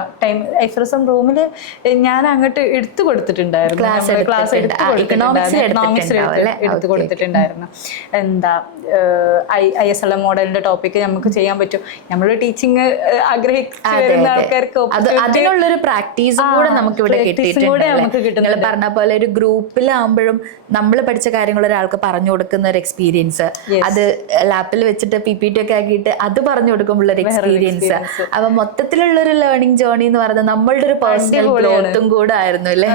ഐഫറിസം റൂമിൽ ഞാൻ അങ്ങോട്ട് എടുത്തു കൊടുത്തിട്ടുണ്ടായിരുന്നു, ക്ലാസ് എടുത്തു കൊടുത്തിട്ടുണ്ടായിരുന്നു. എന്താ ISLM മോഡലിന്റെ ടോപ്പിക് നമുക്ക് ചെയ്യാൻ പറ്റും. നമ്മള് ടീച്ചിങ് ആഗ്രഹിച്ചു വരുന്ന ആൾക്കാർക്ക് അതിനുള്ളൊരു പ്രാക്ടീസും കൂടെ നമുക്ക് ഇവിടെ കിട്ടിയിട്ടുണ്ട്. പറഞ്ഞ പോലെ ഒരു ഗ്രൂപ്പിലാവുമ്പോഴും നമ്മൾ പഠിച്ച കാര്യങ്ങൾ ഒരാൾക്ക് പറഞ്ഞു കൊടുക്കുന്ന ഒരു എക്സ്പീരിയൻസ്, അത് ലാപ്പിൽ വെച്ചിട്ട് PPT ഒക്കെ ആക്കിയിട്ട് അത് പറഞ്ഞു കൊടുക്കുമ്പോൾ ഒരു എക്സ്പീരിയൻസ്, അപ്പൊ മൊത്തത്തിലുള്ള ഒരു ലേണിംഗ് ജേർണി എന്ന് പറയുന്നത് നമ്മളുടെ ഒരു പേഴ്സണൽ ഗ്രോത്തും കൂടെ ആയിരുന്നു അല്ലേ?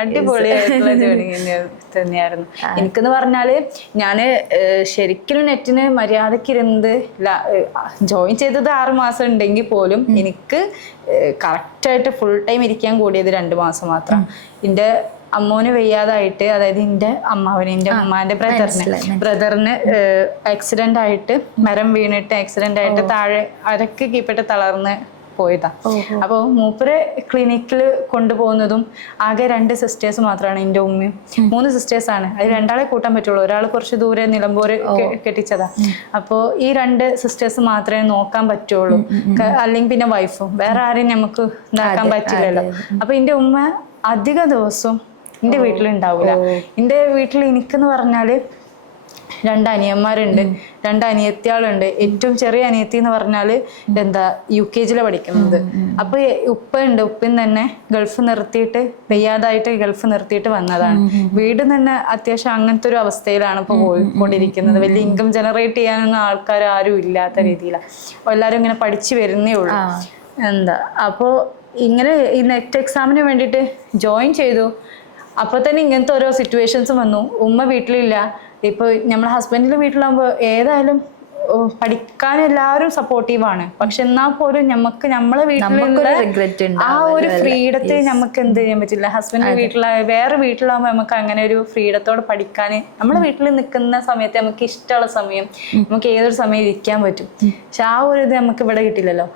അടിപൊളിയായിട്ടുള്ള ജേർണി തന്നെയായിരുന്നു. എനിക്കെന്ന് പറഞ്ഞാല് ഞാന് ശരിക്കും നെറ്റിന് മര്യാദക്ക് ഇരുന്നത് ജോയിൻ ചെയ്തത് 6 മാസം ഉണ്ടെങ്കിൽ പോലും എനിക്ക് കറക്റ്റായിട്ട് ഫുൾ ടൈം ഇരിക്കാൻ കൂടിയത് 2 മാസം മാത്രം. എൻ്റെ അമ്മോന് വയ്യാതായിട്ട്, അതായത് എൻ്റെ അമ്മാവന്, എൻ്റെ ഉമ്മാന്റെ ബ്രദറിന് ആക്സിഡന്റ് ആയിട്ട്, മരം വീണിട്ട് ആക്സിഡന്റ് ആയിട്ട് താഴെ അരക്ക് കീപ്പിട്ട് തളർന്ന് പോയതാ. അപ്പൊ മൂപ്പര് ക്ലിനിക്കിൽ കൊണ്ടുപോകുന്നതും ആകെ 2 സിസ്റ്റേഴ്സ് മാത്രമാണ്, എൻ്റെ ഉമ്മയും 3 സിസ്റ്റേഴ്സ് ആണ്. അത് 2 കൂട്ടാൻ പറ്റുള്ളൂ, ഒരാൾ കുറച്ച് ദൂരെ നിലമ്പൂര് കെട്ടിച്ചതാ. അപ്പോ ഈ 2 സിസ്റ്റേഴ്സ് മാത്രമേ നോക്കാൻ പറ്റുള്ളൂ, അല്ലെങ്കിൽ പിന്നെ വൈഫും, വേറെ ആരെയും നമുക്ക് ഇതാക്കാൻ പറ്റില്ലല്ലോ. അപ്പൊ എൻ്റെ ഉമ്മ അധിക ദിവസവും എൻ്റെ വീട്ടിലുണ്ടാവില്ല. എൻ്റെ വീട്ടിൽ എനിക്കെന്ന് പറഞ്ഞാല് 2 അനിയന്മാരുണ്ട്, 2 അനിയത്തിയാളുണ്ട്. ഏറ്റവും ചെറിയ അനിയത്തി എന്ന് പറഞ്ഞാല് എന്താ UKG പഠിക്കുന്നത്. അപ്പൊ ഉപ്പയുണ്ട്, ഉപ്പയും തന്നെ ഗൾഫ് നിർത്തിയിട്ട്, വയ്യാതായിട്ട് ഗൾഫ് നിർത്തിയിട്ട് വന്നതാണ്. വീട് തന്നെ അത്യാവശ്യം അങ്ങനത്തെ ഒരു അവസ്ഥയിലാണ് ഇപ്പൊ പോയിക്കൊണ്ടിരിക്കുന്നത്. വലിയ ഇൻകം ജനറേറ്റ് ചെയ്യാനൊന്നും ആൾക്കാർ ആരും ഇല്ലാത്ത രീതിയിലാണ്. എല്ലാരും ഇങ്ങനെ പഠിച്ചു വരുന്നേ ഉള്ളൂ. എന്താ അപ്പോ ഇങ്ങനെ ഈ നെറ്റ് എക്സാമിന് വേണ്ടിയിട്ട് ജോയിൻ ചെയ്തു. അപ്പൊ തന്നെ ഇങ്ങനത്തെ ഓരോ സിറ്റുവേഷൻസും വന്നു. ഉമ്മ വീട്ടിലില്ല. ഇപ്പൊ നമ്മളെ ഹസ്ബൻഡിന്റെ വീട്ടിലാകുമ്പോ ഏതായാലും പഠിക്കാൻ എല്ലാവരും സപ്പോർട്ടീവാണ്. പക്ഷെ എന്നാൽ പോലും നമുക്ക് നമ്മളെ വീട്ടിൽ ആ ഒരു ഫ്രീഡത്തിൽ നമുക്ക് എന്ത് ചെയ്യാൻ പറ്റില്ല. ഹസ്ബൻഡിന്റെ വീട്ടിലായ വേറെ വീട്ടിലാകുമ്പോൾ നമുക്ക് അങ്ങനെ ഒരു ഫ്രീഡത്തോടെ പഠിക്കാൻ, നമ്മളെ വീട്ടിൽ നിൽക്കുന്ന സമയത്ത് നമുക്ക് ഇഷ്ടമുള്ള സമയം, നമുക്ക് ഏതൊരു സമയം ഇരിക്കാൻ പറ്റും. പക്ഷെ ആ ഒരു ഇത് നമുക്ക് ഇവിടെ കിട്ടില്ലല്ലോ.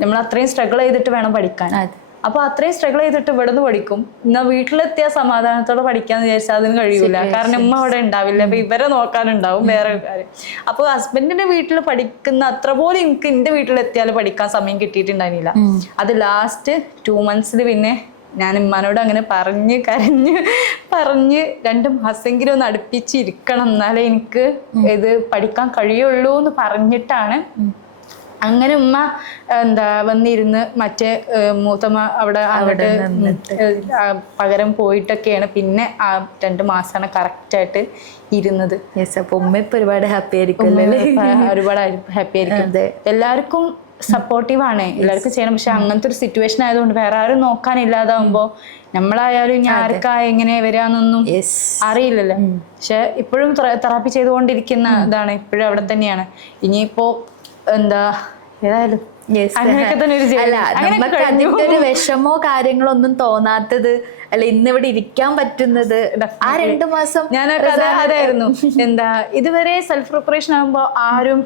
നമ്മൾ അത്രയും സ്ട്രഗിൾ ചെയ്തിട്ട് വേണം പഠിക്കാൻ. അപ്പൊ അത്രയും സ്ട്രഗിൾ ചെയ്തിട്ട് ഇവിടുന്ന് പഠിക്കും. എന്നാ വീട്ടിലെത്തിയ സമാധാനത്തോടെ പഠിക്കാന്ന് വിചാരിച്ചാൽ അതിന് കഴിയൂല. കാരണം ഉമ്മ അവിടെ ഉണ്ടാവില്ല, അപ്പൊ ഇവരെ നോക്കാനുണ്ടാവും വേറെ കാര്യം. അപ്പൊ ഹസ്ബൻഡിന്റെ വീട്ടിൽ പഠിക്കുന്ന അത്ര പോലും എനിക്ക് എന്റെ വീട്ടിലെത്തിയാൽ പഠിക്കാൻ സമയം കിട്ടിയിട്ടുണ്ടായിരുന്നില്ല. അത് ലാസ്റ്റ് 2 months പിന്നെ ഞാൻ ഉമ്മാനോട് അങ്ങനെ കരഞ്ഞ് 2 മാസമെങ്കിലും ഒന്ന് അടുപ്പിച്ചിരിക്കണം, എന്നാലേ എനിക്ക് ഇത് പഠിക്കാൻ കഴിയുള്ളൂ എന്ന് പറഞ്ഞിട്ടാണ്. അങ്ങനെ ഉമ്മ എന്താ വന്നിരുന്ന് മറ്റേ മൂത്തമ്മ അവിടെ അങ്ങോട്ട് പകരം പോയിട്ടൊക്കെയാണ് പിന്നെ ആ 2 മാസമാണ് കറക്റ്റായിട്ട് ഇരുന്നത്. അപ്പൊ ഉമ്മ ഇപ്പൊ ഒരുപാട് ഹാപ്പി ആയിരിക്കും, ഒരുപാട് ഹാപ്പി ആയിരിക്കും. എല്ലാവർക്കും സപ്പോർട്ടീവാണ്, എല്ലാവർക്കും ചെയ്യണം. പക്ഷെ അങ്ങനത്തെ ഒരു സിറ്റുവേഷൻ ആയതുകൊണ്ട് വേറെ ആരും നോക്കാനില്ലാതാവുമ്പോ നമ്മളായാലും ഇനി ആർക്കാ എങ്ങനെ വരാന്നൊന്നും അറിയില്ലല്ലോ. പക്ഷെ ഇപ്പോഴും തെറാപ്പി ചെയ്തുകൊണ്ടിരിക്കുന്ന ഇതാണ്, ഇപ്പോഴും അവിടെ തന്നെയാണ്. ഇനിയിപ്പോ എന്താ ഏതായാലും നമുക്ക് അതിന്റെ ഒരു വിഷമോ കാര്യങ്ങളോ ഒന്നും തോന്നാത്തത് അല്ല, ഇന്നിവിടെ ഇരിക്കാൻ പറ്റുന്നത് ആ 2 മാസം ഞാനൊക്കെ അതായിരുന്നു. എന്താ ഇതുവരെ സെൽഫ് പ്രിപ്പറേഷൻ ആകുമ്പോ ആരും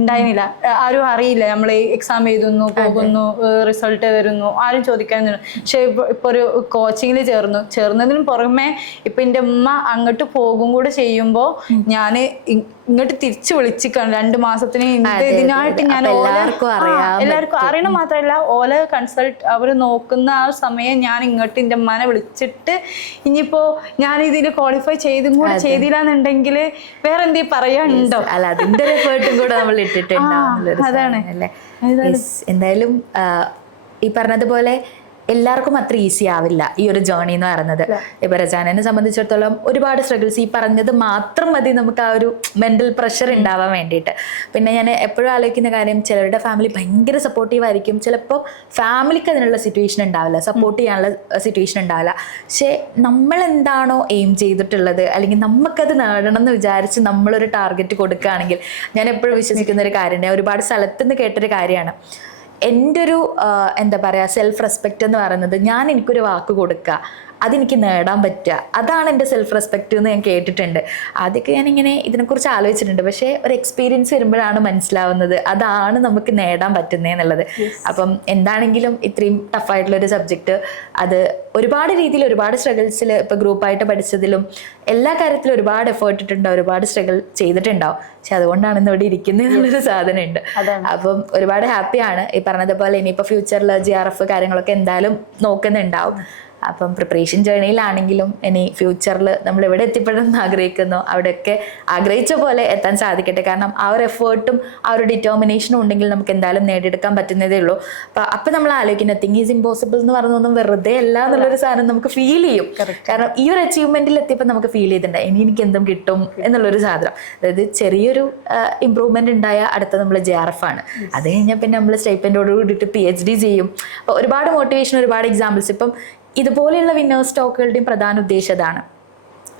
ഉണ്ടായിരുന്നില്ല, ആരും അറിയില്ല. നമ്മൾ എക്സാം എഴുതുന്നു, പോകുന്നു, റിസൾട്ട് വരുന്നു, ആരും ചോദിക്കാനൊന്നും. പക്ഷെ ഇപ്പൊ ഒരു കോച്ചിങ്ങിൽ ചേർന്നതിന് പുറമെ ഇപ്പൊ എൻ്റെ ഉമ്മ അങ്ങോട്ട് പോകും കൂടെ ചെയ്യുമ്പോ ഞാന് ഇങ്ങോട്ട് തിരിച്ചു വിളിച്ചിക്കാണ് 2 മാസത്തിന്. ഇതിനായിട്ട് ഞാൻ എല്ലാവർക്കും അറിയണം മാത്രമല്ല, ഓല കൺസൾട്ട് അവര് നോക്കുന്ന ആ സമയം ഞാൻ ഇങ്ങോട്ട് എൻ്റെ ഉമ്മാനെ വിളിച്ചിട്ട്, ഇനിയിപ്പോ ഞാൻ ഇതിൽ ക്വാളിഫൈ ചെയ്തും കൂടെ ചെയ്തില്ലാന്നുണ്ടെങ്കിൽ വേറെ എന്തെങ്കിലും പറയാനുണ്ടോ? അല്ല, അതിന്റെ ഒരു എഫേർട്ടും കൂടെ നമ്മൾ ഇട്ടിട്ടുണ്ടാവും. അതാണ് അല്ലേ. എന്തായാലും ഈ പറഞ്ഞതുപോലെ എല്ലാവർക്കും അത്ര ഈസി ആവില്ല ഈ ഒരു ജേർണി എന്ന് പറയുന്നത്. ഇപ്പൊ റജാനെ സംബന്ധിച്ചിടത്തോളം ഒരുപാട് സ്ട്രഗിൾസ്, ഈ പറഞ്ഞത് മാത്രം മതി നമുക്ക് ആ ഒരു മെന്റൽ പ്രഷർ ഉണ്ടാവാൻ വേണ്ടിയിട്ട്. പിന്നെ ഞാൻ എപ്പോഴും ആലോചിക്കുന്ന കാര്യം, ചിലരുടെ ഫാമിലി ഭയങ്കര സപ്പോർട്ടീവ് ആയിരിക്കും, ചിലപ്പോൾ ഫാമിലിക്ക് അതിനുള്ള സിറ്റുവേഷൻ ഉണ്ടാവില്ല, സപ്പോർട്ട് ചെയ്യാനുള്ള സിറ്റുവേഷൻ ഉണ്ടാവില്ല. പക്ഷേ നമ്മൾ എന്താണോ എയിം ചെയ്തിട്ടുള്ളത്, അല്ലെങ്കിൽ നമുക്കത് നേടണം എന്ന് വിചാരിച്ച് നമ്മളൊരു ടാർഗറ്റ് കൊടുക്കുകയാണെങ്കിൽ, ഞാൻ എപ്പോഴും വിശ്വസിക്കുന്ന ഒരു കാര്യം, ഞാൻ ഒരുപാട് സ്ഥലത്തുനിന്ന് കേട്ടൊരു കാര്യമാണ്, എൻ്റെ ഒരു എന്താ പറയുക സെൽഫ് റെസ്പെക്റ്റ് എന്ന് പറയുന്നത്, ഞാൻ എനിക്കൊരു വാക്ക് കൊടുക്കുക, അതെനിക്ക് നേടാൻ പറ്റുക, അതാണ് എൻ്റെ സെൽഫ് റെസ്പെക്റ്റ് എന്ന് ഞാൻ കേട്ടിട്ടുണ്ട്. ആദ്യമൊക്കെ ഞാനിങ്ങനെ ഇതിനെക്കുറിച്ച് ആലോചിച്ചിട്ടുണ്ട്, പക്ഷേ ഒരു എക്സ്പീരിയൻസ് വരുമ്പോഴാണ് മനസ്സിലാവുന്നത് അതാണ് നമുക്ക് നേടാൻ പറ്റുന്നതെന്നുള്ളത്. അപ്പം എന്താണെങ്കിലും ഇത്രയും ടഫായിട്ടുള്ളൊരു സബ്ജക്റ്റ്, അത് ഒരുപാട് രീതിയിൽ ഒരുപാട് സ്ട്രഗിൾസിൽ ഇപ്പോൾ ഗ്രൂപ്പായിട്ട് പഠിച്ചതിലും എല്ലാ കാര്യത്തിലും ഒരുപാട് എഫേർട്ട് ഇട്ടിട്ടുണ്ടാവും, ഒരുപാട് സ്ട്രഗിൾ ചെയ്തിട്ടുണ്ടാവും. പക്ഷെ അതുകൊണ്ടാണ് ഇന്ന് ഇവിടെ ഇരിക്കുന്നത് എന്നുള്ളൊരു സാധനം ഉണ്ട്. അപ്പം ഒരുപാട് ഹാപ്പിയാണ്. ഈ പറഞ്ഞതുപോലെ ഇനിയിപ്പോൾ ഫ്യൂച്ചറിൽ GRF കാര്യങ്ങളൊക്കെ എന്തായാലും നോക്കുന്നുണ്ടാവും. അപ്പം പ്രിപ്പറേഷൻ ജേർണിയിലാണെങ്കിലും ഇനി ഫ്യൂച്ചറിൽ നമ്മൾ എവിടെ എത്തിപ്പെടണമെന്ന് ആഗ്രഹിക്കുന്നോ അവിടെയൊക്കെ ആഗ്രഹിച്ച പോലെ എത്താൻ സാധിക്കട്ടെ. കാരണം ആ ഒരു എഫേർട്ടും ആ ഒരു ഡിറ്റർമിനേഷനും ഉണ്ടെങ്കിൽ നമുക്ക് എന്തായാലും നേടിയെടുക്കാൻ പറ്റുന്നതേ ഉള്ളൂ. അപ്പം നമ്മൾ ആലോചിക്കുന്ന തിങ് ഈസ് ഇമ്പോസിബിൾ എന്ന് പറഞ്ഞൊന്നും വെറുതെ അല്ല എന്നുള്ളൊരു സാധനം നമുക്ക് ഫീൽ ചെയ്യും. കാരണം ഈ ഒരു അച്ചീവ്മെന്റിൽ എത്തിയപ്പോൾ നമുക്ക് ഫീൽ ചെയ്തിട്ടുണ്ട് ഇനി എനിക്ക് എന്തും കിട്ടും എന്നുള്ളൊരു സാധനം. അതായത് ചെറിയൊരു ഇമ്പ്രൂവ്മെന്റ് ഉണ്ടായ അടുത്ത നമ്മൾ GRF ആണ്. അത് കഴിഞ്ഞാൽ പിന്നെ നമ്മൾ സ്റ്റൈപ്പൻഡോട് കൂടിയിട്ട് PhD ചെയ്യും. അപ്പോൾ ഒരുപാട് മോട്ടിവേഷൻ, ഒരുപാട് എക്സാമ്പിൾസ്. ഇപ്പം ഇതുപോലെയുള്ള വിന്നേഴ്സ് ടോക്കുകളുടെയും പ്രധാന ഉദ്ദേശം അതാണ്.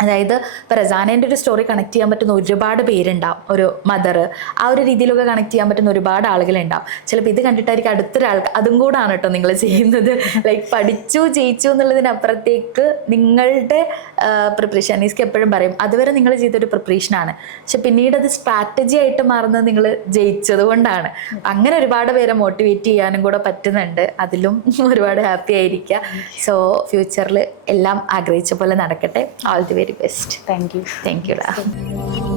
അതായത് ഇപ്പോൾ റസാനേൻ്റെ ഒരു സ്റ്റോറി കണക്ട് ചെയ്യാൻ പറ്റുന്ന ഒരുപാട് പേരുണ്ടാവും. ഒരു മദർ, ആ ഒരു രീതിയിലൊക്കെ കണക്ട് ചെയ്യാൻ പറ്റുന്ന ഒരുപാട് ആളുകളുണ്ടാവും. ചിലപ്പോൾ ഇത് കണ്ടിട്ടായിരിക്കും അടുത്തൊരാൾക്ക് അതും കൂടാണ് കേട്ടോ നിങ്ങൾ ചെയ്യുന്നത്. ലൈക്ക് പഠിച്ചു ജയിച്ചു എന്നുള്ളതിനപ്പുറത്തേക്ക് നിങ്ങളുടെ പ്രിപ്പറേഷൻ, അനീസ്ക്ക് എപ്പോഴും പറയും അതുവരെ നിങ്ങൾ ചെയ്തൊരു പ്രിപ്പറേഷനാണ്, പക്ഷെ പിന്നീട് അത് സ്ട്രാറ്റജി ആയിട്ട് മാറുന്നത് നിങ്ങൾ ജയിച്ചത് കൊണ്ടാണ്. അങ്ങനെ ഒരുപാട് പേരെ മോട്ടിവേറ്റ് ചെയ്യാനും കൂടെ പറ്റുന്നുണ്ട്. അതിലും ഒരുപാട് ഹാപ്പി ആയിരിക്കുക. സോ ഫ്യൂച്ചറിൽ എല്ലാം ആഗ്രഹിച്ച പോലെ നടക്കട്ടെ. All the very best. Thank you. Thank you.